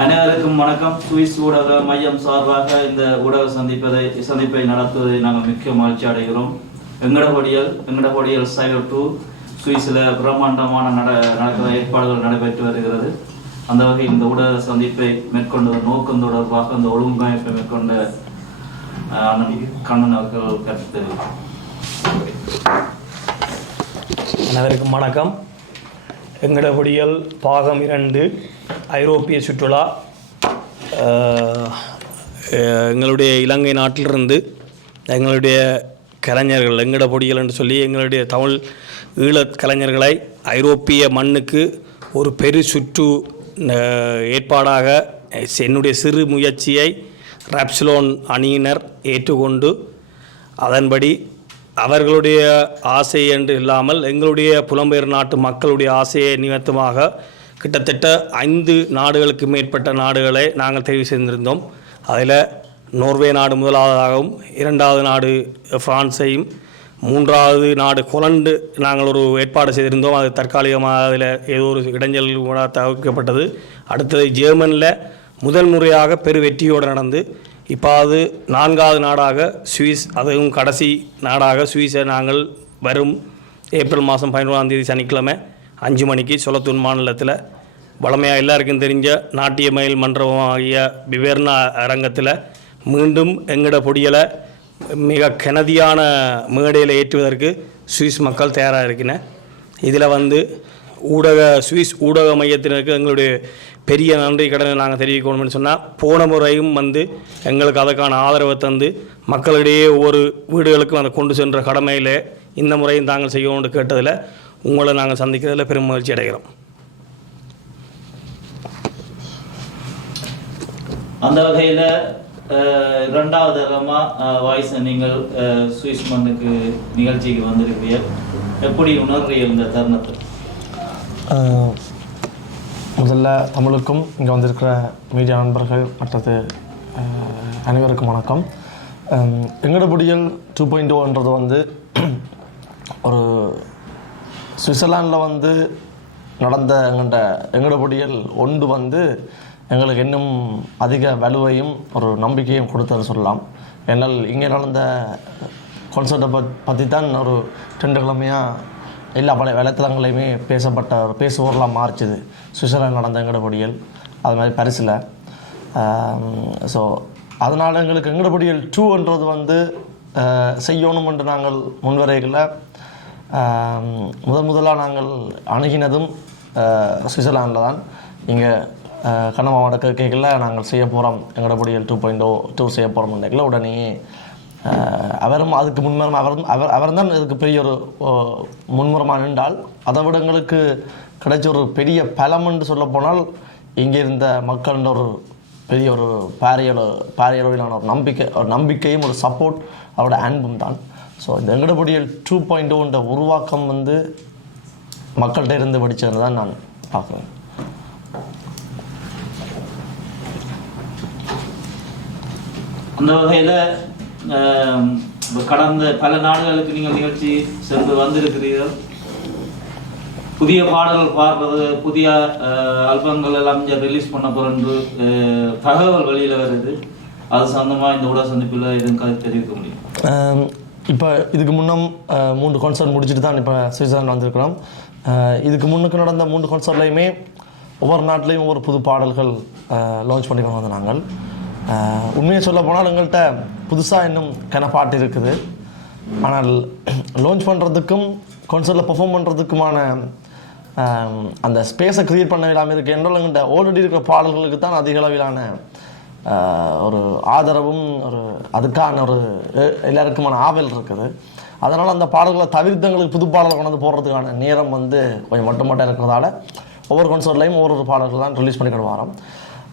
அனைவருக்கும் வணக்கம். சுவிஸ் ஊடக மையம் சார்பாக இந்த ஊடக சந்திப்பை நடத்துவதை நாங்கள் மிக்க மகிழ்ச்சி அடைகிறோம். எங்கடபடியல் சைலர் 2 சுவிஸில் பிரம்மாண்டமான நடக்கிற ஏற்பாடுகள் நடைபெற்று வருகிறது. அந்த வகையில் இந்த ஊடக சந்திப்பை மேற்கொண்ட நோக்கம் தொடர்பாக இந்த ஒழுங்கமைப்பை மேற்கொண்ட கண்ணன் அவர்கள் கருத்து தெரிவித்தார். அனைவருக்கும் வணக்கம். எங்கடபடியல் பாகம் 2 ஐரோப்பிய சுற்றுலா. எங்களுடைய இலங்கை நாட்டிலிருந்து எங்களுடைய கலைஞர்கள் எங்கடபடியல் என்று சொல்லி எங்களுடைய தமிழ் ஈழக் கலைஞர்களை ஐரோப்பிய மண்ணுக்கு ஒரு பெரு சுற்று ஏற்பாடாக என்னுடைய சிறு முயற்சியை ராப்சிலோன் அணியினர் ஏற்றுக்கொண்டு அதன்படி அவர்களுடைய ஆசை என்று இல்லாமல் எங்களுடைய புலம்பெயர் நாட்டு மக்களுடைய ஆசையை நிமித்தமாக கிட்டத்தட்ட 5 நாடுகளுக்கு மேற்பட்ட நாடுகளை நாங்கள் தெரிவு செய்திருந்தோம். அதில் நோர்வே நாடு முதலாவதாகவும், 2வது நாடு பிரான்ஸையும், 3வது நாடு ஹொலண்டு நாங்கள் ஒரு ஏற்பாடு செய்திருந்தோம். அது தற்காலிகமாக அதில் ஏதோ ஒரு இடைஞ்சல் தவிர்க்கப்பட்டது. அடுத்தது ஜெர்மனியில் முதல் முறையாக பெரு வெற்றியோடு நடந்து இப்போ அது 4வது நாடாக சுவிஸ், அதுவும் கடைசி நாடாக சுவிஸை நாங்கள் வரும் ஏப்ரல் மாதம் 11ஆம் தேதி சனிக்கிழமை 5 மணிக்கு சொலத்தூன் மாநிலத்தில் வளமையாக எல்லாருக்கும் தெரிஞ்ச நாட்டிய மயில் மன்றமாகிய விவர்ணா அரங்கத்தில் மீண்டும் எங்கடபடியலை மிக கெனதியான மேடையில் ஏற்றுவதற்கு சுவிஸ் மக்கள் தயாராக இருக்கின்றன. இதில் சுவிஸ் ஊடக மையத்தினருக்கு எங்களுடைய பெரிய நன்றி கடனை நாங்கள் தெரிவிக்கணும்னு சொன்னால், போன முறையும் எங்களுக்கு அதற்கான ஆதரவை தந்து மக்களிடையே ஒவ்வொரு வீடுகளுக்கும் அதை கொண்டு சென்ற கடமையில் இந்த முறையும் தாங்கள் செய்யணும்னு கேட்டதில் உங்களை நாங்கள் சந்திக்கிறதில் பெரும் மகிழ்ச்சி அடைகிறோம். அந்த வகையில் 2வது வாய்ஸ் நீங்கள் சுவிஸ் மண்ணுக்கு நிகழ்ச்சிக்கு வந்திருக்கிறீர்கள். எப்படி உணர்றீர்கள் இந்த தருணத்தை? முதல்ல தமிழுக்கும் இங்கே வந்திருக்கிற மீடியா நண்பர்கள் மற்றது அனைவருக்கும் வணக்கம். எங்கடபடியல் 2.0ன்றது ஒரு சுவிட்சர்லாண்டில் நடந்த எங்கடபடியல் 1 எங்களுக்கு இன்னும் அதிக வலுவையும் ஒரு நம்பிக்கையும் கொடுத்தது சொல்லலாம். ஏன்னால் இங்கே நடந்த கான்சர்ட்டை பற்றி தான் ஒரு 2 கிழமையாக எல்லா பல வலைத்தளங்களையுமே பேசுவோர்லாம் மாறிச்சுது. சுவிட்சர்லாந்து நடந்த எங்கடபடியல் அது மாதிரி பரிசில். ஸோ அதனால் எங்களுக்கு எங்கடபடியல் 2ன்றது செய்யணும் என்று நாங்கள் முன்வரைகளில் முதலாக நாங்கள் அணுகினதும் சுவிட்சர்லாண்டில் தான். இங்கே கண்ண மாவட்ட கேட்கல நாங்கள் செய்ய போகிறோம் எங்கடபடியல் 2.0 டூர் செய்ய போகிறோம்ல உடனே அவரும் அதுக்கு முன்மரம் அவர் தான் இதுக்கு பெரிய ஒரு முன்மரமாக நின்றால், அதை விட எங்களுக்கு கிடைச்ச ஒரு பெரிய பலம் என்று சொல்ல போனால் இங்கே இருந்த மக்கள் ஒரு பெரிய ஒரு பாரியளவிலான ஒரு நம்பிக்கையும் ஒரு சப்போர்ட் அவரோட அன்பும் தான். ஸோ இந்த எங்கடபடியல் 2.0 உருவாக்கம் மக்கள்கிட்ட இருந்து படித்தது தான் நான் பார்க்குறேன். அந்த வகையில் கடந்த பல நாடுகளுக்கு நீங்கள் நிகழ்ச்சி சென்று வந்திருக்கிறீர்கள். புதிய பாடல்கள் பாடுறது, புதிய ஆல்பங்கள் எல்லாம் இங்கே ரிலீஸ் பண்ண போகிற தகவல் வெளியில் வருது. அது சம்பந்தமாக இந்த ஊடக சந்திப்பில் எதுவும் கருத்து தெரிவிக்க முடியும்? இப்போ இதுக்கு முன்னம் 3 கான்சர்ட் முடிச்சுட்டு தான் இப்போ சுவிட்சர்லாந்து வந்திருக்கிறோம். இதுக்கு முன்னுக்கு நடந்த 3 கான்சர்ட்லையுமே ஒவ்வொரு நாட்டிலையும் ஒவ்வொரு புது பாடல்கள் லான்ச் பண்ணி வந்தோம் நாங்கள். உண்மையை சொல்ல போனால் எங்கள்கிட்ட புதுசாக இன்னும் பாட்டு இருக்குது. ஆனால் லான்ச் பண்ணுறதுக்கும் கான்சர்ட்டில் பெர்ஃபார்ம் பண்ணுறதுக்குமான அந்த ஸ்பேஸை க்ரியேட் பண்ண இல்லாமல் இருக்குது. என்றால் எங்கள்கிட்ட ஆல்ரெடி இருக்கிற பாடல்களுக்கு தான் அதிக அளவிலான ஒரு ஆதரவும் அதுக்கான ஒரு எல்லாருக்குமான ஆவல் இருக்குது. அதனால் அந்த பாடல்களை தவிர்த்து எங்களுக்கு புது பாடல்கள் கொண்டு போடுறதுக்கான நேரம் கொஞ்சம் மட்டும் இருக்கிறதால ஒவ்வொரு கான்சர்ட்லையும் ஒவ்வொரு பாடல்கள் தான் ரிலீஸ் பண்ணிக்கிட்டு வரோம்.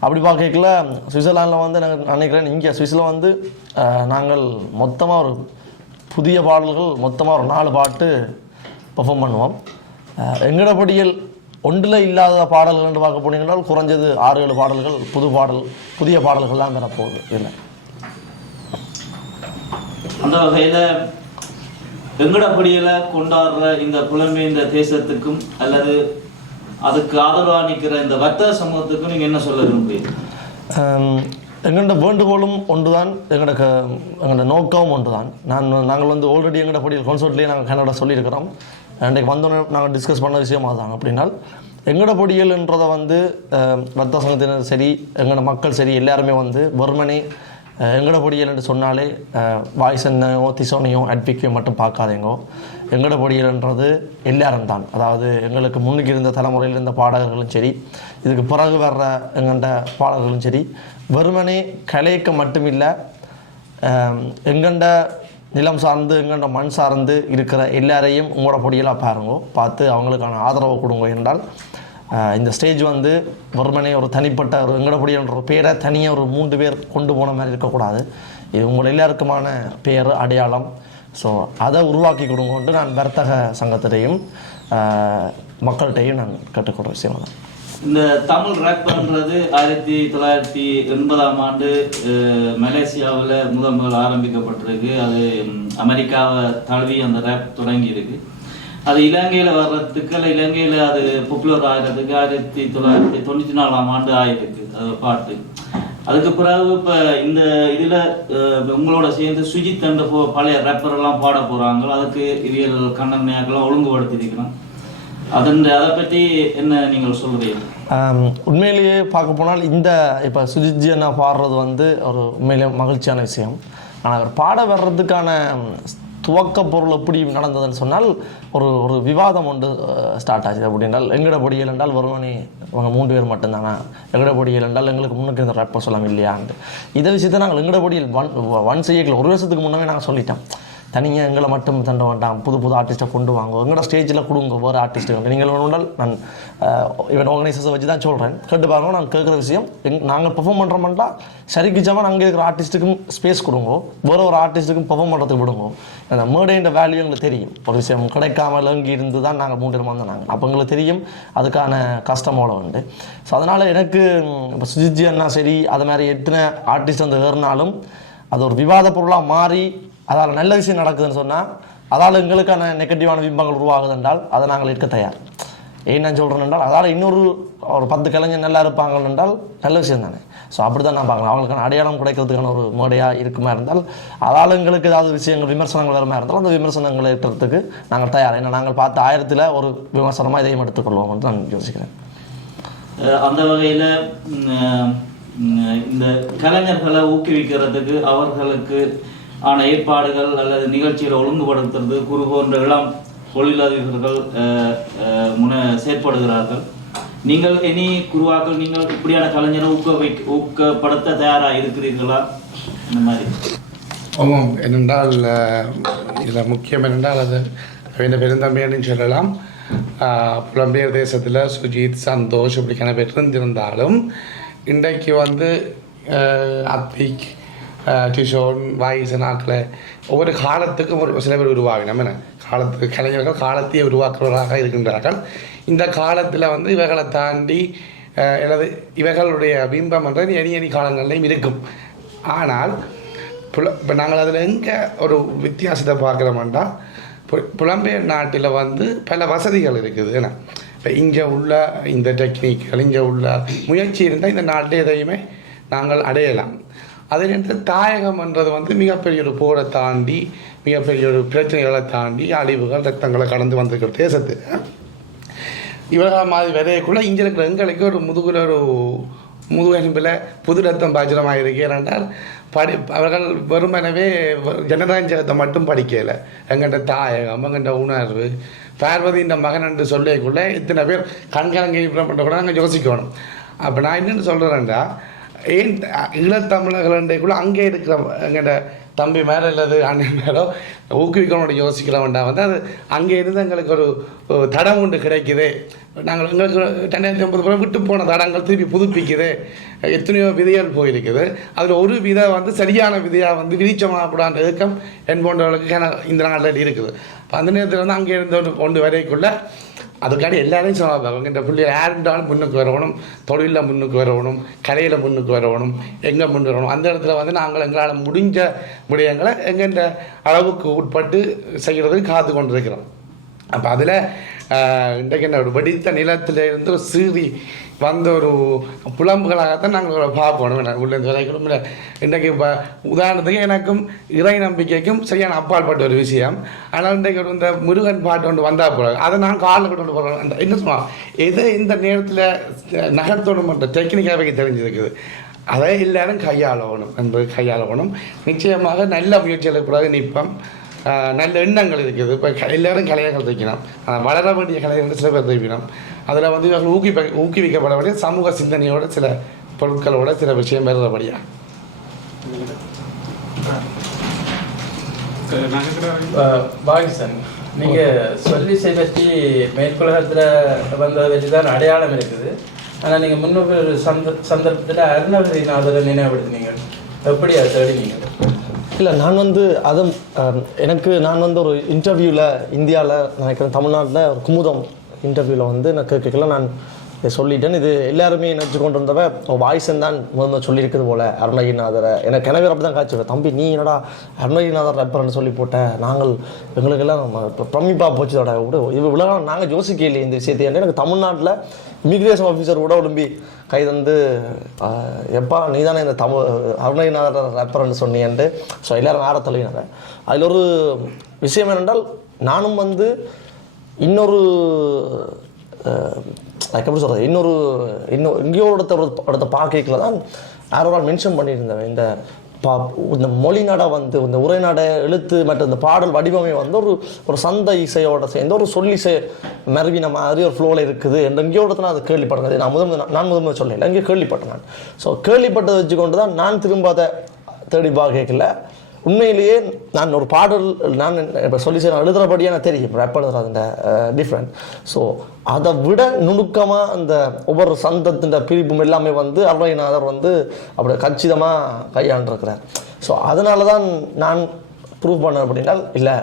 அப்படி பார்க்கல சுவிட்சர்லாண்டில் நான் நினைக்கிறேன், இங்கே சுவிஸில் நாங்கள் மொத்தமாக ஒரு புதிய பாடல்கள் மொத்தமாக ஒரு 4 பாட்டு பெர்ஃபார்ம் பண்ணுவோம். எங்கடபடியல் 1 இல்லாத பாடல்கள் பார்க்க போனீங்கன்னால் குறைஞ்சது 6-7 பாடல்கள் புதிய பாடல்கள் தான் வரப்போகுது. இல்லை அந்த வகையில் எங்கடபடியில் கொண்டாடுற இந்த புலம்பெயர்ந்த தேசத்துக்கும் அல்லது அதுக்கு ஆதரவாக நிற்கிற இந்த வர்த்தக சமூகத்துக்கு நீங்கள் என்ன சொல்ல விரும்புகிறீங்க? எங்களோட வேண்டுகோளும் ஒன்று தான், எங்களோட நோக்கமும் ஒன்று தான். நாங்கள் வந்து ஆல்ரெடி எங்களோட பொடியில் கான்சர்ட்லேயே நாங்கள் கனடா சொல்லியிருக்கிறோம். அன்றைக்கு வந்தோன்னே நாங்கள் டிஸ்கஸ் பண்ண விஷயம் அதுதான். அப்படின்னால் எங்களோட பொடியல்ன்றதை வந்து வர்த்தக சங்கத்தினர் சரி, எங்களோட மக்கள் சரி, எல்லாருமே வந்து வெறுமனே எங்களோட பொடியல் என்று சொன்னாலே வாய்ஸனையோ திசோனையோ அட்விக்கையோ மட்டும் பார்க்காதேங்கோ. எங்களோட பொடியல்ன்றது எல்லாரும் தான். அதாவது எங்களுக்கு முன்னுக்கு இருந்த தலைமுறையில் இருந்த பாடகர்களும் சரி, இதுக்கு பிறகு வர்ற எங்கள்ட பாடகர்களும் சரி, வெறுமனே கலைக்க மட்டுமில்லை, எங்கள்ட நிலம் சார்ந்து எங்கள்ட மண் சார்ந்து இருக்கிற எல்லாரையும் உங்களோட பொடியலாக பாருங்கோ, பார்த்து அவங்களுக்கான ஆதரவை கொடுங்க. என்றால் இந்த ஸ்டேஜ் வந்து வெறுமனே ஒரு தனிப்பட்ட ஒரு எங்கடப்படின்ற ஒரு பேரை தனியாக ஒரு 3 பேர் கொண்டு போன மாதிரி இருக்கக்கூடாது. இது உங்கள் எல்லாருக்குமான பேர் அடையாளம். ஸோ அதை உருவாக்கி கொடுங்கொண்டு நான் வர்த்தக சங்கத்திலையும் மக்கள்கிட்டையும் நான் கேட்டுக்கொள்கிற விஷயம் தான். இந்த தமிழ் ரேப் பண்ணுறது 1980ஆம் ஆண்டு மலேசியாவில் முதல் ஆரம்பிக்கப்பட்டிருக்கு. அது அமெரிக்காவை தழுவி அந்த ரேப் தொடங்கி இருக்கு. அது இலங்கையில் வர்றதுக்கு இல்லை, இலங்கையில் அது பாப்புலர் ஆகிறதுக்கு 1994ஆம் ஆண்டு ஆயிருக்கு அது பாட்டு. அதுக்கு பிறகு இப்போ இந்த இதில் உங்களோட சேர்ந்து சுஜித் என்ற பழைய ரேப்பரெல்லாம் பாட போகிறாங்க. அதுக்கு இவியல் கண்ணன்மையாக்கெல்லாம் ஒழுங்குபடுத்தியிருக்கிறோம். அதை பற்றி என்ன நீங்கள் சொல்கிறீங்க? உண்மையிலேயே பார்க்க போனால் இந்த இப்போ சுஜித்ஜி என்ன பாடுறது வந்து ஒரு உண்மையிலே மகிழ்ச்சியான விஷயம். ஆனால் அவர் பாட வர்றதுக்கான துவக்க பொருள் எப்படி நடந்ததுன்னு சொன்னால் ஒரு விவாதம் ஒன்று ஸ்டார்ட் ஆச்சு. அப்படின்றால் எங்கட பொடியல் என்றால் வருவானே அவங்க 3 பேர் மட்டும்தானா, எங்கட பொடியல் என்றால் எங்களுக்கு முன்னுக்கு இந்த ரேப்பர் சொல்லாம் இல்லையான்ட்டு. இதை விஷயத்தை நாங்கள் எங்கட பொடியல் ஒன் செய்யல 1 வருஷத்துக்கு முன்னே நாங்கள் சொல்லிட்டோம். தனியாக எங்களை மட்டும் தண்ட வேண்டாம், புது ஆர்டிஸ்ட்டை கொண்டு வாங்க, எங்களோட ஸ்டேஜில் கொடுங்க வேறு ஆர்டிஸ்ட்டு. நீங்கள் வேணுன்றால் நான் இவன் ஆர்கனைசர்ஸை வச்சு தான் சொல்கிறேன், கேட்டு பாருங்க. நான் கேட்குற விஷயம் நாங்கள் பெர்ஃபார்ம் பண்ணுறோம்னா சரிக்குச்சாமல் அங்கே இருக்கிற ஆர்டிஸ்ட்டுக்கும் ஸ்பேஸ் கொடுங்க, வேறு ஒரு ஆர்டிஸ்ட்டுக்கும் பெர்ஃபார்ம் பண்ணுறதுக்கு விடுங்க. அந்த மேடைன்ற வேல்யூ எங்களுக்கு தெரியும். ஒரு விஷயம் கிடைக்காமல் இங்கே இருந்து தான் நாங்கள் 3 பேர் வந்தோம். அப்போ எங்களுக்கு தெரியும் அதுக்கான கஷ்டமோட உண்டு. ஸோ அதனால் எனக்கு இப்போ சுஜித்ஜி அண்ணா சரி, அது மாதிரி எத்தனை ஆர்டிஸ்ட் வந்து ஏறினாலும் அது ஒரு விவாத பொருளாக மாறி அதால் நல்ல விஷயம் நடக்குதுன்னு சொன்னால், அதால் எங்களுக்கான நெகட்டிவான பிம்பங்கள் உருவாகுது என்றால் அதை நாங்கள் இருக்க தயார். ஏன் நான் சொல்கிறேன் என்றால் அதால் ஒரு 10 கலைஞர் நல்லா இருப்பாங்க என்றால் நல்ல விஷயம் தானே. ஸோ அப்படி தான் நான் பார்க்கலாம். அவங்களுக்கான அடையாளம் கிடைக்கிறதுக்கான ஒரு மேடையாக இருக்குமா இருந்தால், அதால் எங்களுக்கு ஏதாவது விஷயங்கள் விமர்சனங்கள் வருமா இருந்தாலும் அந்த விமர்சனங்களை ஏற்றுறதுக்கு நாங்கள் தயார். ஏன்னா நாங்கள் பார்த்த 1000ல் ஒரு விமர்சனமாக இதையும் எடுத்துக்கொள்வோம் என்று நான் யோசிக்கிறேன். அந்த வகையில் இந்த கலைஞர்களை ஊக்குவிக்கிறதுக்கு அவர்களுக்கு ஆன ஏற்பாடுகள் அல்லது நிகழ்ச்சிகளை ஒழுங்குபடுத்துறது குரு போன்ற இளம் தொழிலதிபர்கள் செயற்படுகிறார்கள். நீங்கள் இனி குருவாக்கள் நீங்கள் இப்படியான கலைஞரை ஊக்கப்படுத்த தயாராக இருக்கிறீர்களா? இந்த மாதிரி ஆமாம். என்னென்றால் இதில் முக்கியம் என்னென்றால் அது அவன் பெருந்தன்மைன்னு சொல்லலாம். புலம்பெயர் தேசத்தில் சுஜித், சந்தோஷ் இப்படிக்கான பேர் இருந்திருந்தாலும் இன்றைக்கு வந்து அத்விக், டிஷோன், வாய்ஸ் நாட்களை ஒவ்வொரு காலத்துக்கும் ஒரு சில பேர் உருவாகினோம். என்ன காலத்துக்கு கலைஞர்கள் காலத்தையே உருவாக்குறவராக இருக்கின்றார்கள். இந்த காலத்தில் வந்து இவர்களை தாண்டி அல்லது இவர்களுடைய பிம்பம் என்ற எணி காலங்கள்லையும் இருக்கும். ஆனால் இப்போ நாங்கள் அதில் எங்கே ஒரு வித்தியாசத்தை பார்க்குறோம்னா, புலம்பெயர் நாட்டில் வந்து பல வசதிகள் இருக்குது. ஏன்னா இப்போ இங்கே உள்ள இந்த டெக்னிக்கள், இங்கே உள்ள முயற்சி இருந்தால் இந்த நாட்டில் எதையுமே நாங்கள் அடையலாம். அதே நேரத்தில் தாயகம்ன்றது வந்து மிகப்பெரிய ஒரு போரை தாண்டி, மிகப்பெரிய ஒரு பிரச்சனைகளை தாண்டி, அழிவுகள் ரத்தங்களை கடந்து வந்திருக்கிற தேசத்து இவர்கள் மாதிரி விதையக்குள்ள இங்கே இருக்கிற எங்களுக்கு ஒரு முதுகெலும்பில் புது ரத்தம் பாஜனமாக இருக்கிறால் அவர்கள் வெறுமனவே ஜனநாயகத்தை மட்டும் படிக்கலை. எங்கள்கிட்ட தாயகம், எங்கள்கிட்ட உணர்வு, பார்வதியின் மகன் என்று சொல்லக்குள்ளே இத்தனை பேர் கண்கலங்கி பண்ண கூட நாங்கள் யோசிக்கணும். அப்போ நான் என்னென்னு சொல்கிறேன்டா, ஏன் ஈழத்தமிழர்கள்க்குள்ள அங்கே இருக்கிற எங்கள்கிட்ட தம்பி மேலே அல்லது அண்ணன் மேலோ ஊக்குவிக்கணும்னு யோசிக்கிறவன்டா வந்து அது அங்கே இருந்து எங்களுக்கு ஒரு தடம் ஒன்று கிடைக்குது. நாங்கள் எங்களுக்கு 2050 விட்டு போன தடங்கள் திருப்பி புதுப்பிக்குது. எத்தனையோ விதைகள் போயிருக்குது. அதில் ஒரு விதை வந்து சரியான விதையாக வந்து விதிச்சமாகக்கூடாத இயக்கம் என் போன்றவர்களுக்கு இந்த நாட்டில் இருக்குது. இப்போ அந்த நேரத்தில் வந்து அங்கே இருந்து ஒன்று வரைக்குள்ள அதுக்காண்டி எல்லாரையும் சொல்லுவாங்க. இந்த பிள்ளைகள் யாருன்றாலும் முன்னுக்கு வரணும், தொழிலில் முன்னுக்கு வரணும், கலையில் முன்னுக்கு வரணும், எங்கே முன்னு வரணும். அந்த இடத்துல வந்து நாங்கள் எங்களால் முடிஞ்ச விடயங்களை எங்கெந்த அளவுக்கு உட்பட்டு செய்கிறதுக்கு காத்து கொண்டிருக்கிறோம். அப்போ அதில் இன்றைக்கு என்ன ஒரு வெடித்த நிலத்திலிருந்து ஒரு சீறி வந்த ஒரு புலம்புகளாகத்தான் நாங்கள் பார்க்கணும் உள்ளேருந்து வரைக்கும். இன்றைக்கு இப்போ உதாரணத்துக்கு எனக்கும் இறை நம்பிக்கைக்கும் சரியான அப்பாற்பட்ட ஒரு விஷயம். ஆனால் இன்றைக்கு ஒரு இந்த முருகன் பாட்டு ஒன்று வந்தால் போல அதை நான் காலில் கொண்டு போகிறேன். அந்த என்ன சொல்லுவான் எதை இந்த நேரத்தில் நகர்த்தணும்ன்ற டெக்னிக்காகவே தெரிஞ்சிருக்குது. அதை எல்லாரும் கையாளணும் என்பது கையாளணும். நிச்சயமாக நல்ல முயற்சிகளுக்கு பிறகு நிற்போம். நல்ல எண்ணங்கள் இருக்குது. இப்போ எல்லோரும் கலைகள் தைக்கணும், வளர வேண்டிய கலைகள் சில பேர் தைக்கணும். அதில் வந்து இவர்கள் ஊக்குவிக்கப்பட வேண்டிய சமூக சிந்தனையோட சில பொருட்களோட சில விஷயம் வருகிறபடியா. பாகிஸ்தான் நீங்கள் சொல்லிசை பற்றி மேற்குலகத்தில் வந்ததை வச்சு தான் அடையாளம் இருக்குது. ஆனால் நீங்கள் முன்னொரு சந்தர்ப்பத்தில் அருணகிரிநாதரை நினைவுபடுத்தினீங்க. எப்படி அதை தேடினீங்க? இல்லை, நான் வந்து அதுவும் நான் வந்து ஒரு இன்டர்வியூவில் இந்தியாவில் நினைக்கிறேன் தமிழ்நாட்டில் ஒரு குமுதம் இன்டர்வியூவில் வந்து நான் கேட்கல நான் இதை சொல்லிட்டேன். இது எல்லாருமே நினச்சி கொண்டு இருந்தவ வாய்ஸன் தான் முதல்ல சொல்லியிருக்குது போல் அருணகிரிநாதரை. எனக்கு எனவே அப்படி தான் காய்ச்சிடுவேன், தம்பி நீ என்னடா அருணகிரிநாதர் ரப்பர்னு சொல்லி போட்டேன். நாங்கள் எங்களுக்கெல்லாம் பிரமிப்பாக போச்சதோட இது உலகம் நாங்கள் யோசிக்கலையே இந்த விஷயத்தை. எனக்கு தமிழ்நாட்டில் இமிக்ரேஷன் ஆஃபீஸர் கூட விரும்பி கை தந்து எப்பா நீ தானே இந்த அருணகிரிநாதர் ரப்பர்னு சொன்னியன்ட்டு. ஸோ எல்லோரும் ஆற தலையினாங்க. அதில் ஒரு விஷயம் என்னென்றால் நானும் வந்து இன்னொரு எப்படி சொல்கிறது எங்கேயோ இடத்த பார்க்கல தான் யாரோட மென்ஷன் பண்ணியிருந்தேன். இந்த மொழி நட வந்து இந்த உரைநடை எழுத்து மற்றும் இந்த பாடல் வடிவமே வந்து ஒரு சந்த இசையோட சேர்ந்து ஒரு சொல்லிசை மருவின மாதிரி ஒரு ஃப்ளோவில் இருக்குது எங்கேயோ இடத்துல அதை கேள்விப்பட்டேன். நான் முதல்ல சொல்லலை, எங்கேயோ கேள்விப்பட்டேன் நான். ஸோ கேள்விப்பட்டதை வச்சுக்கொண்டு தான் நான் திரும்ப அதை தேடி பார்க்கல. உண்மையிலேயே நான் ஒரு பாடல் நான் இப்போ சொல்லி நான் எழுதுகிறபடியாக எனக்கு தெரியும் ரேப் எழுதுறது அந்த டிஃப்ரெண்ட். ஸோ அதை விட நுணுக்கமாக அந்த ஒவ்வொரு சந்தத்தின் பிரிப்பும் எல்லாமே வந்து அருணகிரிநாதர் வந்து அப்படி கச்சிதமாக கையாண்டிருக்கிறார். ஸோ அதனால தான் நான் ப்ரூவ் பண்ணேன் அப்படின்னா இல்லை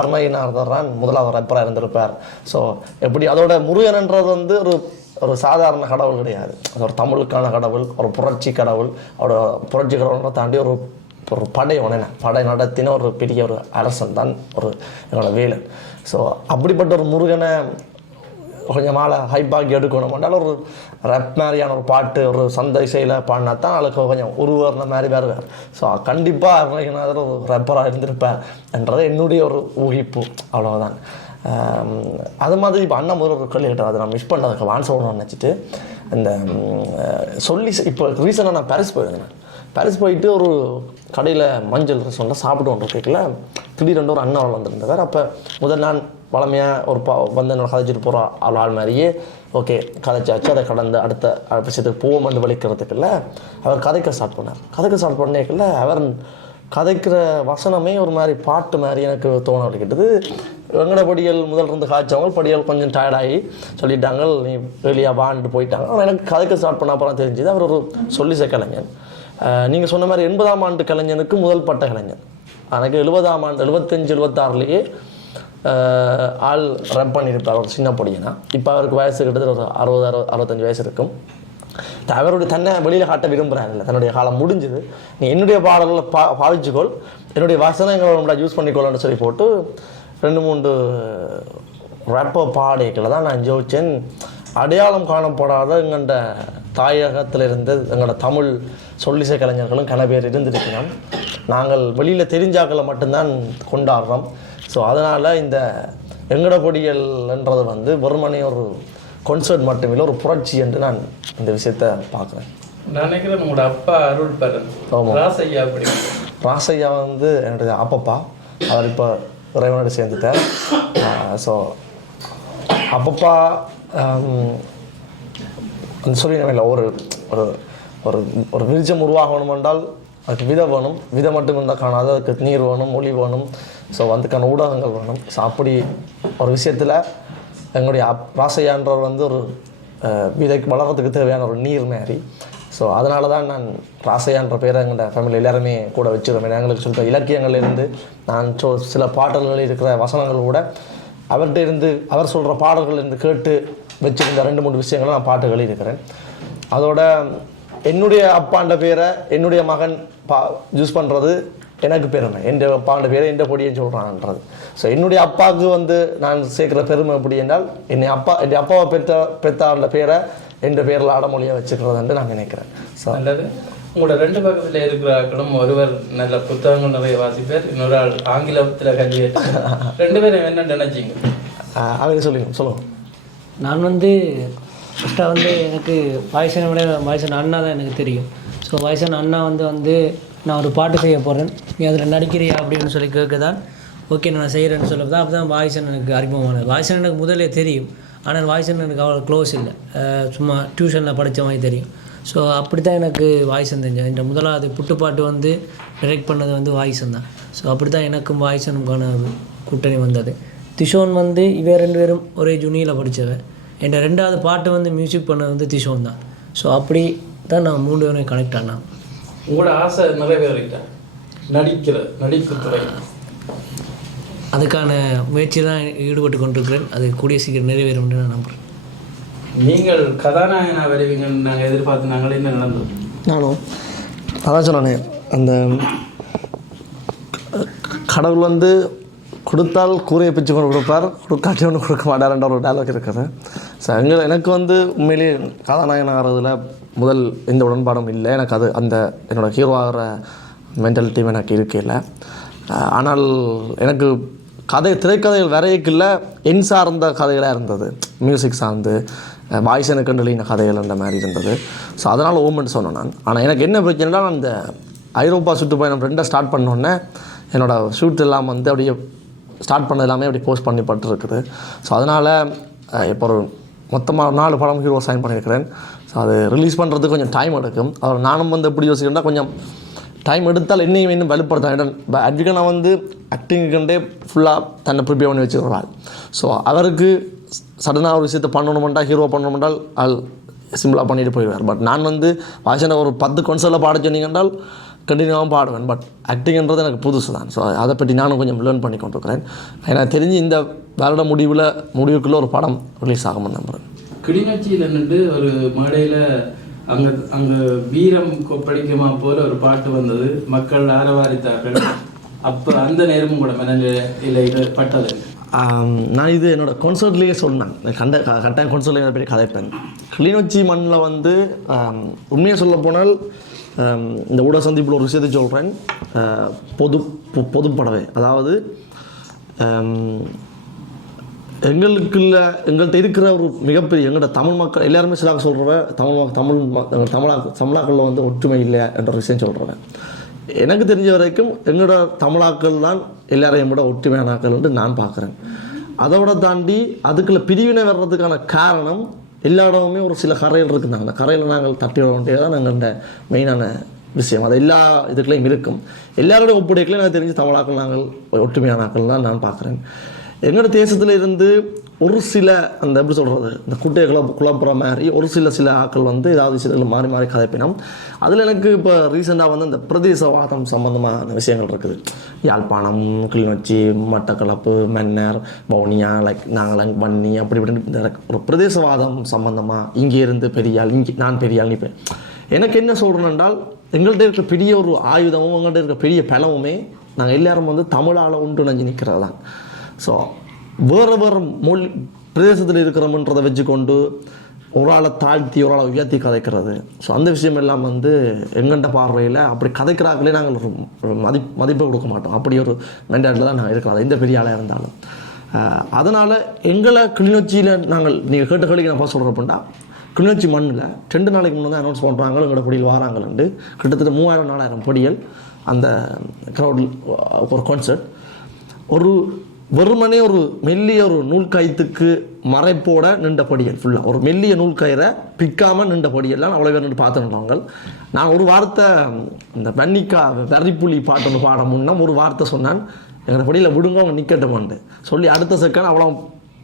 அருணகிரிநாதர் தான் முதலாவது ரேப்பராக இருந்திருப்பார். ஸோ எப்படி அதோட முருகன்ன்றது வந்து ஒரு சாதாரண கடவுள் கிடையாது, அது ஒரு தமிழுக்கான கடவுள், ஒரு புரட்சி கடவுள். அவரோட புரட்சி கடவுளை தாண்டி ஒரு படை நடத்தின ஒரு பெரிய ஒரு அரசன் தான் என்னோட வேலன். ஸோ அப்படிப்பட்ட ஒரு முருகனை கொஞ்சம் மாலை ஹைப்பாக்கி எடுக்கணும் என்றால் ஒரு ரப் மாதிரியான ஒரு பாட்டு ஒரு சந்த இசையில் பாடினா தான் அதுக்கு கொஞ்சம் உருவர்ன மாதிரி வருவார். ஸோ கண்டிப்பாக அருணகிரிநாதர் ஒரு ரப்பராக இருந்திருப்பார் என்றது என்னுடைய ஒரு ஊகிப்பு, அவ்வளோதான். அது மாதிரி இப்போ அண்ணா முதல் ஒரு கேள்வி கேட்டார், அதை நான் மிஸ் பண்ணதுக்கு வான் சொல்லணும்னு நினச்சிட்டு இந்த சொல்லி இப்போ ரீசனாக நான் பாரிஸ் போயிருந்தேன். பாரிஸ் போயிட்டு ஒரு கடையில் மஞ்சள் ரெஸ்டாரண்ட்டில் சாப்பிட்டு கேட்கல திடீரென்று ஒரு அண்ணா வந்திருந்தவர். அப்போ முதல் நான் வளமையாக ஒரு வந்து என்னோட கதைச்சிட்டு போகிற ஆள் மாதிரியே ஓகே கதைச்சாச்சு. அதை கடந்து அடுத்த விஷயத்துக்கு போவோம்னு வலிக்கிறதுக்குள்ள அவர் கதைக்க ஸ்டார்ட் பண்ணேக்கல அவர் கதைக்கிற வசனமே ஒரு மாதிரி பாட்டு மாதிரி எனக்கு தோண வலிக்கிட்டது. வெங்கட படியல் முதல் இருந்து காய்ச்சவங்க படியல் கொஞ்சம் டயர்டாகி சொல்லிட்டாங்க நீ வெளியாக வாண்டு போயிட்டாங்க. ஆனால் எனக்கு கதைக்க ஸ்டார்ட் பண்ண அப்புறம் தெரிஞ்சுது அவர் ஒரு சொல்லிசை கலைஞன். நீங்கள் சொன்ன மாதிரி 80ஆம் ஆண்டு கலைஞனுக்கு முதல் பட்ட கலைஞன். எனக்கு 70ஆம் ஆண்டு 75-76 ஆள் ரப் பண்ணியிருப்பார் ஒரு சின்ன பொடியனா. இப்போ அவருக்கு வயசு கிட்டத்தட்ட ஒரு 60-65 வயசு இருக்கும். அவருடைய தன்னை வெளியில் காட்ட விரும்புகிறாங்க இல்லை, தன்னுடைய காலம் முடிஞ்சுது, நீ என்னுடைய பாடல்களை பாவிச்சுக்கொள், என்னுடைய வசனங்களை யூஸ் பண்ணிக்கொள்ளன்னு சொல்லி போட்டு 2-3 ரப்ப பாடைகளை தான் நான் ஜோதிச்சேன். அடையாளம் காணப்படாத எங்கள்ட தாயகத்தில் இருந்து எங்களோட தமிழ் சொல்லிசை கலைஞர்களும் கன பேர் இருந்திருக்கிறோம். நாங்கள் வெளியில் தெரிஞ்சாக்களை மட்டும்தான் கொண்டாடுறோம். ஸோ அதனால் இந்த எங்கட பொடியல்ன்றது வந்து வெறுமனே ஒரு கான்சர்ட் மட்டுமில்லை, ஒரு புரட்சி என்று நான் இந்த விஷயத்தை பார்க்குறேன். நினைக்கிறேன் உங்களோட அப்பா அருள் பரன் ராசையா அப்படி ராசையா வந்து என்னுடைய அப்பப்பா, அவர் இப்போ இறைவனோடு சேர்ந்துட்டார். ஸோ அப்பப்பா சொல்லி இல்லை ஒரு ஒரு ஒரு ஒரு விருட்சம் உருவாகணும் என்றால் அதுக்கு விதை வேணும், விதை மட்டும் இருந்தால் காணாது, அதுக்கு நீர் வேணும், மொழி வேணும், ஸோ அதுக்கான ஊடகங்கள் வேணும். ஸோ அப்படி ஒரு விஷயத்தில் எங்களுடைய ராசையான்றவர் வந்து ஒரு விதைக்கு வளர்கிறதுக்கு தேவையான ஒரு நீர் மாதிரி. ஸோ அதனால தான் நான் ராசையான்ற பேரை எங்களோட ஃபேமிலி எல்லாருமே கூட வச்சுருவேன். எங்களுக்கு சொல்கிற இலக்கியங்கள்லேருந்து நான் சில பாடல்கள் இருக்கிற வசனங்கள் கூட அவர்கிட்ட இருந்து அவர் சொல்கிற பாடல்கள் இருந்து கேட்டு வச்சுருந்த 2-3 விஷயங்களை நான் பாட்டுகள் இருக்கிறேன். அதோட என்னுடைய அப்பாண்ட பேரை என்னுடைய மகன் யூஸ் பண்ணுறது எனக்கு பெருமை, என் அப்பாண்ட பேரை என் பொடியன்னு சொல்கிறான்ன்றது. ஸோ என்னுடைய அப்பாவுக்கு வந்து நான் சேர்க்குற பெருமை எப்படி என்றால் என் அப்பாவை பெற்ற பேரை என் பேரில் அடமொழியாக வச்சுக்கிறதுன்னு நான் நினைக்கிறேன். ஸோ நல்லது. உங்களோட 2 பக்கத்தில் இருக்கிற ஆக்களும் ஒருவர் நல்ல புத்தகங்கள் நிறைய வாசிப்பார், இன்னொரு ஆள் ஆங்கிலத்தில் கல்வி 2 பேரும் என்ன நினைச்சிங்க? அவங்க சொல்லுங்க. நான் வந்து ஃபஸ்ட்டாக வந்து எனக்கு வாய்ஸனை விட வாய்ஸன் அண்ணா தான் எனக்கு தெரியும். ஸோ வாய்ஸன் அண்ணா வந்து நான் ஒரு பாட்டு செய்ய போகிறேன், நீ அதில் நடிக்கிறியா அப்படின்னு சொல்லி கேட்க தான் ஓகே நான் செய்கிறேன்னு சொல்ல தான். அப்போ தான் வாய்ஸன் எனக்கு அறிமுகமானது. வாய்ஸன் எனக்கு முதலே தெரியும், ஆனால் வாய்ஸன் எனக்கு அவ்வளோ க்ளோஸ் இல்லை, சும்மா டியூஷனில் படித்த மாதிரி தெரியும். ஸோ அப்படி தான் எனக்கு வாய்ஸன் தெரிஞ்சேன். இந்த முதலாவது புட்டுப்பாட்டு வந்து டைரக்ட் பண்ணது வந்து வாய்ஸன் தான். ஸோ அப்படி தான் எனக்கும் வாய்ஸனுக்கான கூட்டணி வந்தது. திஷோன் வந்து 2 பேரும் ஒரே ஜுனியில் படித்தவன். என் 2வது பாட்டு வந்து மியூசிக் பண்ணது வந்து திஷோன் தான். ஸோ அப்படி தான் நான் 3 பேரும் கனெக்ட் ஆனேன். உங்களோட ஆசை நிறைவேறிட்டா நடிப்பு துறை? அதுக்கான முயற்சி தான் ஈடுபட்டு கொண்டிருக்கிறேன். அது கூடிய சீக்கிரம் நிறைவேறும் என்று நான் நம்புகிறேன். நீங்கள் கதாநாயகனா வருவீங்கன்னு நாங்கள் எதிர்பார்த்து நாங்கள் என்ன நடந்தது? நானும் அதான் சொன்னேன், அந்த கடவுள் வந்து கொடுத்தால் கூரையை பிச்சு கொண்டு கொடுப்பார், கொடுக்காட்டி ஒன்று கொடுக்க மாட்டார்ன்ற ஒரு டயலாக் இருக்குது. ஸோ எனக்கு வந்து உண்மையிலேயே கதாநாயகன் ஆகிறதுல முதல் எந்த உடன்பாடும் இல்லை. எனக்கு அது அந்த என்னோடய ஹீரோ ஆகிற மென்டாலிட்டியும் எனக்கு இருக்கையில். ஆனால் எனக்கு திரைக்கதைகள் வரையக்கில்ல என் சார்ந்த கதைகளாக இருந்தது, மியூசிக் சார்ந்து வாய்ஸ் எனக்கு எழுதின கதைகள் அந்த மாதிரி இருந்தது. ஸோ அதனால் ஓமெண்ட் சொன்னேன் நான். ஆனால் எனக்கு என்ன பிரச்சனைனா, அந்த ஐரோப்பா சுற்றுப்பயணம் 2 ஸ்டார்ட் பண்ணோன்னே என்னோடய ஷூட் எல்லாம் வந்து அப்படியே ஸ்டார்ட் பண்ணது எல்லாமே அப்படி போஸ்ட் பண்ணிப்பட்டுருக்குது. ஸோ அதனால் இப்போ ஒரு மொத்தமாக 4 படம் ஹீரோ சைன் பண்ணியிருக்கிறேன். ஸோ அது ரிலீஸ் பண்ணுறதுக்கு கொஞ்சம் டைம் எடுக்கும். அவர் நானும் வந்து எப்படி யோசிக்கிறேன்னா, கொஞ்சம் டைம் எடுத்தால் என்னையும் இன்னும் வலுப்படுத்தேன். அட்விகா நான் வந்து ஆக்டிங்குக்கண்டே ஃபுல்லாக தன்னை ப்ரிப்பேர் பண்ணி வச்சுருவாள். ஸோ அவருக்கு சடனாக ஒரு விஷயத்தை பண்ணணுமெண்டா, ஹீரோ பண்ணணுமென்றால் ஆள் சிம்பிளாக பண்ணிட்டு போயிடுவார். பட் நான் வந்து வாய்ஸனை ஒரு 10 கான்சர்ட்டில் பாட சொன்னீங்கன்றால் கண்டினியூவாகவும் பாடுவேன். பட் ஆக்டிங்கிறது எனக்கு புதுசு தான். ஸோ அதை பற்றி நானும் கொஞ்சம் லேர்ன் பண்ணி கொண்டிருக்கிறேன். எனக்கு தெரிஞ்சு இந்த வருட முடிவுக்குள்ளே ஒரு படம் ரிலீஸ் ஆகும்னு நம்புகிறேன். கிளிநொச்சியில் நின்று ஒரு மேடையில் அங்கே வீரம் படிக்குமா போல ஒரு பாட்டு வந்தது, மக்கள் ஆரவாரித்தார்கள். அப்போ அந்த நேரமும் கூட மனநிலையில் பட்டது. நான் இது என்னோடய கான்சர்ட்லேயே சொன்னேன், கட்டாயம் கான்சர்ட்லேயே பெரிய கதைப்பேன். கிளிநொச்சி மண்ணில் வந்து உண்மையாக சொல்ல போனால் இந்த ஊடக சந்திப்பில் ஒரு விஷயத்தை சொல்கிறேன், பொதுப்படவே. அதாவது எங்கள்கிட்ட இருக்கிற ஒரு மிகப்பெரிய எங்களோட தமிழ் மக்கள் எல்லாருமே சிலாக சொல்கிறவ தமிழாக்களில் வந்து ஒற்றுமை இல்லை என்ற ஒரு விஷயம் சொல்கிறேன். எனக்கு தெரிஞ்ச வரைக்கும் எங்களோட தமிழாக்கள் தான் எல்லாரையும் விட ஒற்றுமையான ஆக்கள் என்று நான் பார்க்குறேன். அதோட தாண்டி அதுக்குள்ள பிரிவினை வர்றதுக்கான காரணம் எல்லா இடமுமே ஒரு சில கரைகள் இருக்குதாங்க. அந்த கரையில் நாங்கள் தட்டி விட வேண்டியது தான் எங்கள்கிட்ட மெயினான விஷயம். அது எல்லா இதுக்குள்ளேயும் இருக்கும். எல்லாரோட ஒப்புடைகளையும் எனக்கு தெரிஞ்சு தமிழாக்கள் நாங்கள் ஒற்றுமையான ஆக்கள் தான் நான் பார்க்குறேன். எங்களோட தேசத்தில் இருந்து ஒரு சில அந்த எப்படி சொல்கிறது, இந்த குட்டையை குழப்புற மாதிரி ஒரு சில ஆக்கள் வந்து ஏதாவது விஷயத்தில் மாறி மாறி கதைப்பினோம். அதில் எனக்கு இப்போ ரீசெண்டாக வந்து இந்த பிரதேசவாதம் சம்மந்தமான விஷயங்கள் இருக்குது. யாழ்ப்பாணம், கிளிநொச்சி, மட்டக்களப்பு, மன்னர், வவுனியா, நாங்கள் வன்னி அப்படி இப்படின்னு இந்த ஒரு பிரதேசவாதம் சம்மந்தமாக இங்கே இருந்து பெரியாள், நான் பெரியாள் நீ எனக்கு என்ன சொல்கிறேன் என்றால், எங்கள்கிட்ட இருக்கிற பெரிய ஒரு ஆயுதமும் எங்கள்கிட்ட இருக்கிற பெரிய பலமுமே நாங்கள் எல்லாரும் வந்து தமிழால் ஒன்றிணைஞ்சு நிற்கிறது தான். ஸோ வேறு மொழி பிரதேசத்தில் இருக்கிறோம்ன்றதை வச்சுக்கொண்டு ஒரு ஆளை தாழ்த்தி ஒரு ஆளை உயர்த்தி கதைக்கிறது, ஸோ அந்த விஷயம் எல்லாம் வந்து எங்கள்கிட்ட பார்வையில் அப்படி கதைக்கிறாங்களே நாங்கள் ஒரு மதிப்பை கொடுக்க மாட்டோம். அப்படி ஒரு மென்டாலிட்டியில் தான் நாங்கள் இருக்கிறோம், எந்த பெரிய ஆளாக இருந்தாலும். அதனால் எங்களை கிளிநொச்சியில் நீங்கள் கேட்ட கேள்விக்கு நான் சொல்கிறேன் அப்படின்னா, கிளிநொச்சி மண்ணில் 2 நாளைக்கு முன்னே தான் அனௌன்ஸ் பண்ணுறாங்க எங்களோட பொடியில் வராங்கள்ண்டு. கிட்டத்தட்ட 3000-4000 பொடிகள் அந்த க்ரௌடில் ஒரு கான்சர்ட். ஒரு வெறுமனே ஒரு மெல்லிய ஒரு நூல் கயிற்றுக்கு மறைப்போட நின்ற படியல் ஃபுல்லாக ஒரு மெல்லிய நூல் கயிறை பிக்காமல் நின்ற படியெல்லாம் அவ்வளோ பேர் நின்று பார்த்துருந்தாங்க. நான் ஒரு வார்த்தை இந்த வன்னிக்கா வெறிப்புலி பாட்டு ஒன்று பாட முன்னம் ஒரு வார்த்தை சொன்னான், எங்களை படியில் விடுங்க அவங்க நிற்கட்டுமான்ட்டு சொல்லி அடுத்த செகண்ட் அவ்வளோ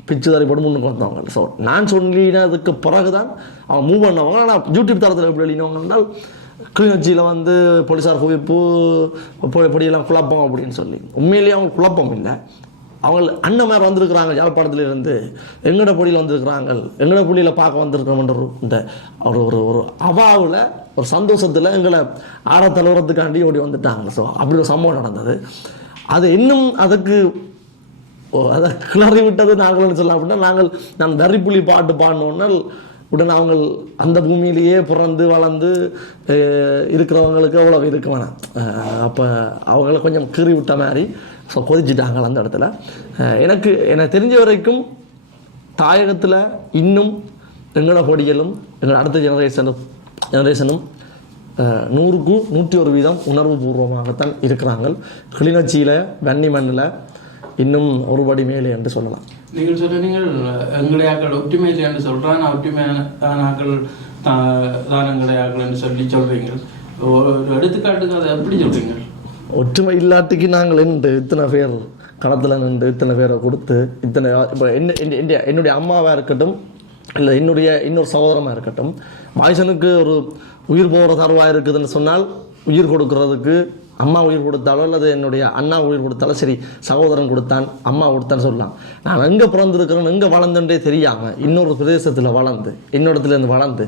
பிச்சு தறி போட்டு முன்னுக்கு வந்தவங்க. ஸோ நான் சொல்லினதுக்கு பிறகு தான் அவன் மூவ் பண்ணவங்க. ஆனால் யூடியூப் தரத்தில் எப்படி எழுதினவங்கன்னால் கிளிநொச்சியில் வந்து போலீஸார் குவிப்பு பொடியெல்லாம் குழப்பம் அப்படின்னு சொல்லி, உண்மையிலேயே அவங்க குழப்பம் இல்லை. அவங்க அண்ணன் மாதிரி வந்திருக்கிறாங்க, யாழ்ப்பாணத்துலேருந்து எங்கட பொடியில் வந்திருக்கிறாங்க, எங்கட பொடியில் பார்க்க வந்திருக்கிறோம்ன்ற இந்த ஒரு ஒரு அவாவில் ஒரு சந்தோஷத்தில் எங்களை ஆட தழுவுறதுக்காண்டி ஓடி வந்துட்டாங்க. ஸோ அப்படி ஒரு சம்பவம் நடந்தது. அது இன்னும் அதுக்கு அதை கிளறி விட்டது நாங்கள்னு சொல்லலாம். அப்படின்னா நான் தரிப்புலி பாட்டு பாடினோன்னா உடனே அவங்க அந்த பூமியிலேயே பிறந்து வளர்ந்து இருக்கிறவங்களுக்கு அவ்வளோ இருக்க வேணாம். அப்போ அவங்கள கொஞ்சம் கீறி விட்ட மாதிரி ஸோ கொதிச்சிட்டாங்க அந்த இடத்துல. எனக்கு தெரிஞ்ச வரைக்கும் தாயகத்தில் இன்னும் எங்களோட கொடிகளும் எங்களோட அடுத்த ஜெனரேஷனும் 100க்கு 101% உணர்வு பூர்வமாகத்தான் இருக்கிறாங்க. கிளிநொச்சியில் வன்னி மண்ணில் இன்னும் ஒருபடி மேலே என்று சொல்லலாம். நீங்கள் சொல்கிறீங்கள் எங்களுடைய ஆக்கள் ஒற்றுமை இல்லைன்னு சொல்கிறான், ஒற்றுமையான ஆக்கள் தான் எங்களுடைய ஆக்கள்னு சொல்கிறீங்க. ஒரு எடுத்துக்காட்டுக்கு அதை எப்படி சொல்கிறீங்க? ஒற்றுமை இல்லாட்டிக்கு நாங்கள் இத்தனை பேர் களத்தில் நின்று இத்தனை பேரை கொடுத்து இத்தனை இப்போ என்னுடைய அம்மாவாக இருக்கட்டும் இல்லை இன்னொரு சகோதரமாக இருக்கட்டும், பாய்சனுக்கு ஒரு உயிர் போகிற தருவாக இருக்குதுன்னு சொன்னால் உயிர் கொடுக்கறதுக்கு அம்மா உயிர் கொடுத்தாலோ அல்லது என்னுடைய அண்ணா உயிர் கொடுத்தாலும் சரி, சகோதரன் கொடுத்தான் அம்மா கொடுத்தான்னு சொல்லலாம். நான் எங்கே பிறந்திருக்கிறேன்னு எங்கே வளர்ந்துன்றே தெரியாமல் இன்னொரு பிரதேசத்தில் வளர்ந்து இன்னொருத்துலேருந்து வளர்ந்து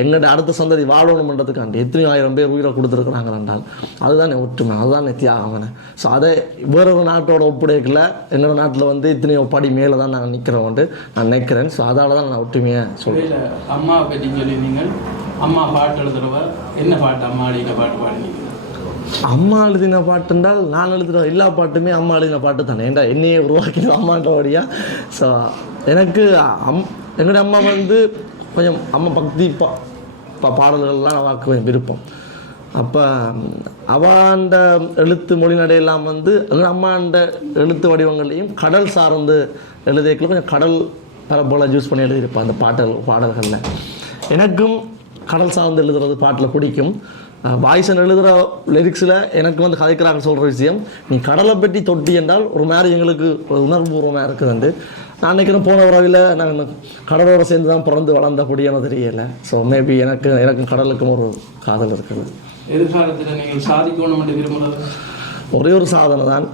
எங்களோட அடுத்த சந்ததி வாழணுன்றதுக்காண்டி எத்தனையோ ஆயிரம் பேர் உயிரை கொடுத்துருக்குறாங்க என்றால் அதுதான் ஒற்றுமை, அதுதான் தியாகம். ஸோ அதை வேறொரு நாட்டோட ஒப்படைக்கல என்னோட நாட்டில் இத்தனையோ படி மேலே தான் நாங்கள் நிற்கிறோம் நான் நினைக்கிறேன். ஸோ அதால் தான் நான் ஒற்றுமையை சொல்கிறேன். அம்மா பற்றி சொல்லியிருந்தீங்க. அம்மா பாட்டு எழுதுறவ என்ன பாட்டு அம்மா அடிக்கிற பாட்டு பாடினீங்க? அம்மா எழுதின பாட்டு என்றால் நான் எழுதுகிற எல்லா பாட்டுமே அம்மா எழுதின பாட்டு தானே. ஏன்டா என்னையே உருவாக்கின அம்மான்றபடியா. ஸோ எனக்கு என்னுடைய அம்மா கொஞ்சம் அம்மா பக்தி பாடல்கள்லாம் அவளுக்கு கொஞ்சம் விருப்பம். அப்போ அவாண்ட எழுத்து மொழிநடையெல்லாம் எங்கள் அம்மாண்ட எழுத்து வடிவங்கள்லையும் கடல் சார்ந்து எழுதியக்குள்ள கொஞ்சம் கடல் பரப்போல் யூஸ் பண்ணி எழுதியிருப்பேன் அந்த பாடல்களில். எனக்கும் கடல் சார்ந்து எழுதுறது பாட்டில் பிடிக்கும். பாய்சன் எழுதுகிற லிரிக்ஸில் எனக்கு கதைக்கிறாங்க சொல்கிற விஷயம், நீ கடலை பற்றி தொட்டி என்றால் ஒரு மாதிரி எங்களுக்கு உணர்வுபூர்வமாக இருக்குதுண்டு. நான் நினைக்கிறேன் போன உறவில் நான் கடலோடு சேர்ந்து தான் பிறந்து வளர்ந்தபடியான தெரியலை. ஸோ மேபி எனக்கும் கடலுக்கும் ஒரு காதல் இருக்குது. எதிர்காலத்தில் நீங்கள் சாதிக்கணும் என்று விரும்புகிறது ஒரே ஒரு சாதனை தான்.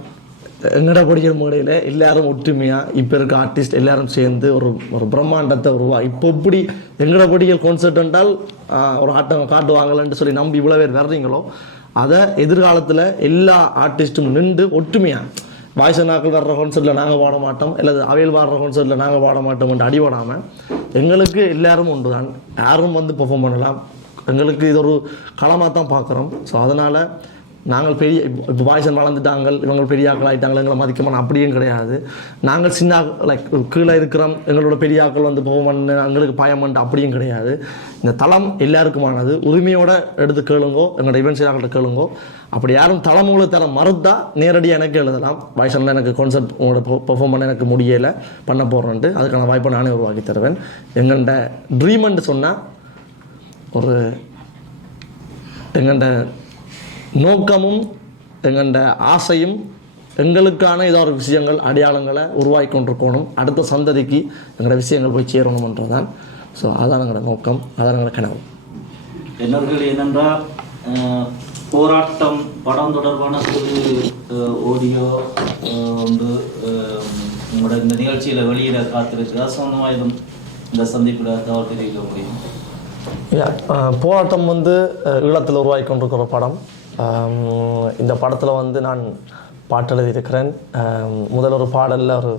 எங்கட படிக்கிற முறையில் எல்லாரும் ஒற்றுமையாக இப்போ இருக்க ஆர்டிஸ்ட் எல்லாரும் சேர்ந்து ஒரு பிரம்மாண்டத்தை இப்போ இப்படி எங்கட படிக்கிற கான்செர்ட் என்றால் ஒரு ஆட்டம் காட்டுவாங்கன்னு சொல்லி நம்பி இவ்வளோ பேர் வர்றீங்களோ அதை எதிர்காலத்தில் எல்லா ஆர்டிஸ்ட்டும் நின்று ஒற்றுமையாக வாய்ஸனாக்கள் வர்ற கான்செர்ட்டில் நாங்கள் பாட மாட்டோம் அல்லது அவையில் பாடுற கான்செர்ட்டில் நாங்கள் பாட மாட்டோம் என்று அடிபடாமல் எங்களுக்கு எல்லாரும் உண்டு தான், யாரும் பெர்ஃபார்ம் பண்ணலாம். எங்களுக்கு இது ஒரு களமாக தான் பார்க்குறோம். ஸோ அதனால் நாங்கள் இப்போ பாய்சன் வளர்ந்துட்டாங்க, இவங்க பெரிய ஆக்கள் ஆகிட்டாங்க, எங்களை மதிக்கமான அப்படியும் கிடையாது. நாங்கள் சின்ன கீழே இருக்கிறோம், எங்களோட பெரிய ஆக்கள் போவோம்னு எங்களுக்கு பயமண்டு அப்படியும் கிடையாது. இந்த தளம் எல்லாருக்குமானது. உரிமையோடு எடுத்து கேளுங்கோ, எங்களோட இவென்ட் செய்யாக்கிட்ட கேளுங்கோ. அப்படி யாரும் தலைமுறை தரம் மறுத்தா நேரடியாக எனக்கு எழுதலாம். பாய்சனில் எனக்கு கான்செர்ட் உங்களோட பெர்ஃபார்ம் பண்ண எனக்கு முடியலை பண்ண போகிறேன்ட்டு அதுக்கான வாய்ப்பை நானே உருவாக்கி தருவேன். எங்கள்கிட்ட ட்ரீம்ன்ட்டு சொன்னால் எங்கள்கிட்ட நோக்கமும் எங்கள்ட ஆசையும் எங்களுக்கான ஏதோ ஒரு விஷயங்கள் அடையாளங்களை உருவாக்கி கொண்டிருக்கணும். அடுத்த சந்ததிக்கு எங்களோட விஷயங்கள் போய் சேரணும்ன்றதான். ஸோ அதான் எங்களோட நோக்கம், அதான் எங்களோட கனவு. என்னர்கள் என்னென்றால் போராட்டம் படம் தொடர்பான ஆடியோ உங்களோட இந்த நிகழ்ச்சியில் வெளியிட காத்திருக்கு. அது சம்பந்தமாக எதுவும் இந்த சந்திப்பில் தகவல் தெரிவிக்க முடியும்? போராட்டம் ஈழத்தில் உருவாக்கி கொண்டிருக்கிற படம். இந்த படத்தில் நான் பாட்டு எழுதியிருக்கிறேன். முதல் ஒரு பாடலில் ஒரு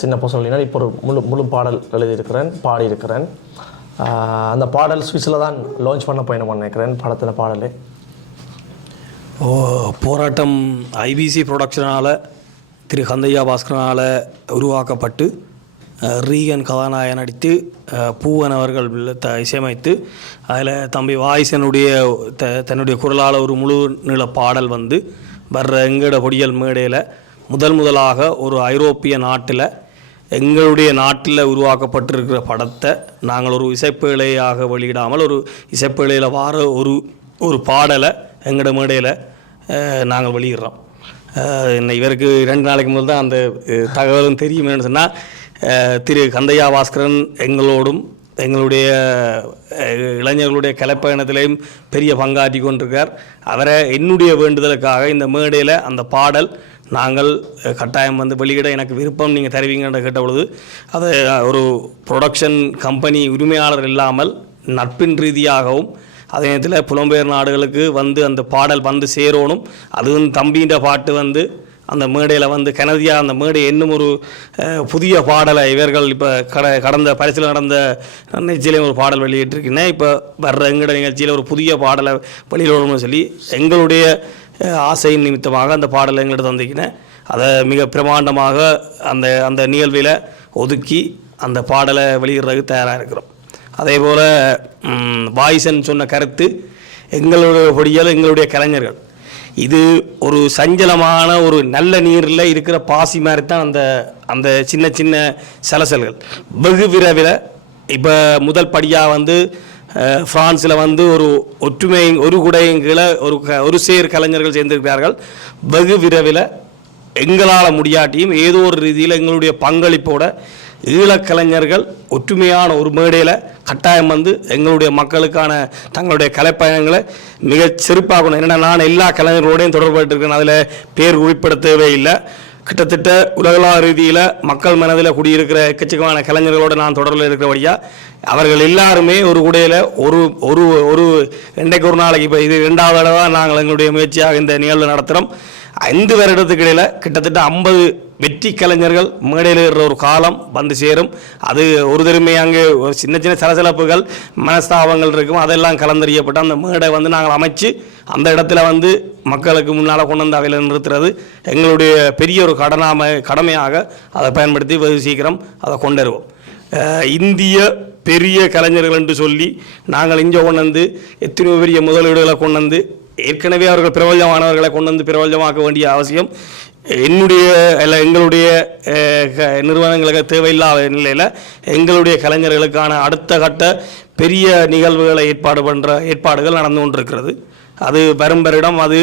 சின்ன சொல்லினா இப்போ ஒரு முழு பாடல் எழுதியிருக்கிறேன், பாடியிருக்கிறேன். அந்த பாடல் சுவிஸில் தான் லான்ச் பண்ண பயணம் நினைக்கிறேன் படத்தில் பாடலே. போராட்டம் ஐபிசி ப்ரொடக்ஷனால் திரு கந்தையா பாஸ்கரனால் உருவாக்கப்பட்டு ரீகன் கதாநாயகன் நடித்து பூவன் அவர்கள் இசையமைத்து அதில் தம்பி வாய்ஸனுடைய தன்னுடைய குரலால் ஒரு முழு நீள பாடல் வர்ற எங்கட பொடியல் மேடையில் முதலாக ஒரு ஐரோப்பிய நாட்டில் எங்களுடைய நாட்டில் உருவாக்கப்பட்டிருக்கிற படத்தை நாங்கள் ஒரு இசைப்பேழையாக வெளியிடாமல் ஒரு இசைப்பேழையில் வார ஒரு பாடலை எங்களோட மேடையில் நாங்கள் வெளியிடுறோம். இவருக்கு 2 நாளைக்கு முதல் தான் அந்த தகவலும் தெரியும். என்னன்னு சொன்னால் திரு கந்தையா பாஸ்கரன் எங்களோடும் எங்களுடைய இளைஞர்களுடைய கலைப்பயணத்திலையும் பெரிய பங்காற்றி கொண்டிருக்கார். அவரை என்னுடைய வேண்டுதலுக்காக இந்த மேடையில் அந்த பாடல் நாங்கள் கட்டாயம் வெளியிட எனக்கு விருப்பம் நீங்கள் தருவீங்கன்னு கேட்ட பொழுது அதை ஒரு ப்ரொடக்ஷன் கம்பெனி உரிமையாளர் இல்லாமல் நட்பின் ரீதியாகவும் அதே நேரத்தில் புலம்பெயர் நாடுகளுக்கு வந்து அந்த பாடல் வந்து சேரணும். அதுவும் தம்பின்ற பாட்டு வந்து அந்த மேடையில் வந்து கனதியா அந்த மேடை இன்னும் ஒரு புதிய பாடலை இவர்கள் இப்போ கடந்த பரிசில் நடந்த நிகழ்ச்சியிலே ஒரு பாடல் வெளியிட்டிருக்கீங்க. இப்போ வர்ற எங்கட நிகழ்ச்சியில் ஒரு புதிய பாடலை வெளியிடணும்னு சொல்லி எங்களுடைய ஆசையின் நிமித்தமாக அந்த பாடலை எங்கள்கிட்ட தந்திக்கினேன். அதை மிக பிரமாண்டமாக அந்த அந்த நிகழ்வில் ஒதுக்கி அந்த பாடலை வெளியிடுறதுக்கு தயாராக இருக்கிறோம். அதே போல் வாய்சன் சொன்ன கருத்து எங்களுடைய பொடியல் எங்களுடைய கலைஞர்கள் இது ஒரு சஞ்சலமான ஒரு நல்ல நீரில் இருக்கிற பாசி மாதிரி தான் அந்த அந்த சின்ன சின்ன சலசல்கள் வெகு விரைவில் இப்போ முதல் படியாக வந்து ஃப்ரான்ஸில் வந்து ஒரு ஒற்றுமை ஒரு குடையின் கீழே ஒரு சேர் கலைஞர்கள் சேர்ந்திருக்கிறார்கள். வெகு விரைவில் எங்களால் முடியாட்டியும் ஏதோ ஒரு ரீதியில் எங்களுடைய பங்களிப்போட ஈழக்கலைஞர்கள் ஒற்றுமையான ஒரு மேடையில் கட்டாயம் வந்து எங்களுடைய மக்களுக்கான தங்களுடைய கலைப்பயணங்களை மிக சிறப்பாகணும். என்னென்னா நான் எல்லா கலைஞர்களோடையும் தொடர்புபட்டுருக்கேன். அதில் பேர் குறிப்பிட தேவையில்லை. கிட்டத்தட்ட உலகளாவிய ரீதியில் மக்கள் மனதில் குடியிருக்கிற எக்கச்சக்கமான கலைஞர்களோடு நான் தொடர்பில் இருக்கிறபடியாக அவர்கள் எல்லாருமே ஒரு குடையில் ஒரு ஒரு ஒரு இன்றைக்கு ஒரு நாளைக்கு இப்போ இது 2வது தடவை நாங்கள் எங்களுடைய முயற்சியாக இந்த நிகழ்வு நடத்துகிறோம். 5 வருடத்துக்கு இடையில் கிட்டத்தட்ட 50 வெற்றி கலைஞர்கள் மேடையில் இருக்கிற ஒரு காலம் வந்து சேரும். அது ஒரு தருமை அங்கே சின்ன சின்ன சலசலப்புகள் மனஸ்தாபங்கள் இருக்கும். அதெல்லாம் கலந்தறியப்பட்டு அந்த மேடை வந்து நாங்கள் அமைச்சு அந்த இடத்துல வந்து மக்களுக்கு முன்னால் கொண்டு வந்து அவையில் நிறுத்துறது எங்களுடைய பெரிய ஒரு கடமையாக அதை பயன்படுத்தி வெகு சீக்கிரம் அதை கொண்டுருவோம். இந்திய பெரிய கலைஞர்கள் என்று சொல்லி நாங்கள் இங்கே கொண்டு வந்து எத்தனையோ பெரிய முதலீடுகளை கொண்டு வந்து ஏற்கனவே அவர்கள் பிரபலமானவர்களை கொண்டு வந்து பிரபலமாக்க வேண்டிய அவசியம் என்னுடைய இல்லை எங்களுடைய நிறுவனங்களுக்கு தேவையில்லாத நிலையில் எங்களுடைய கலைஞர்களுக்கான அடுத்த கட்ட பெரிய நிகழ்வுகளை ஏற்பாடுகள் நடந்து கொண்டிருக்கிறது. அது வரும் வருடம் அது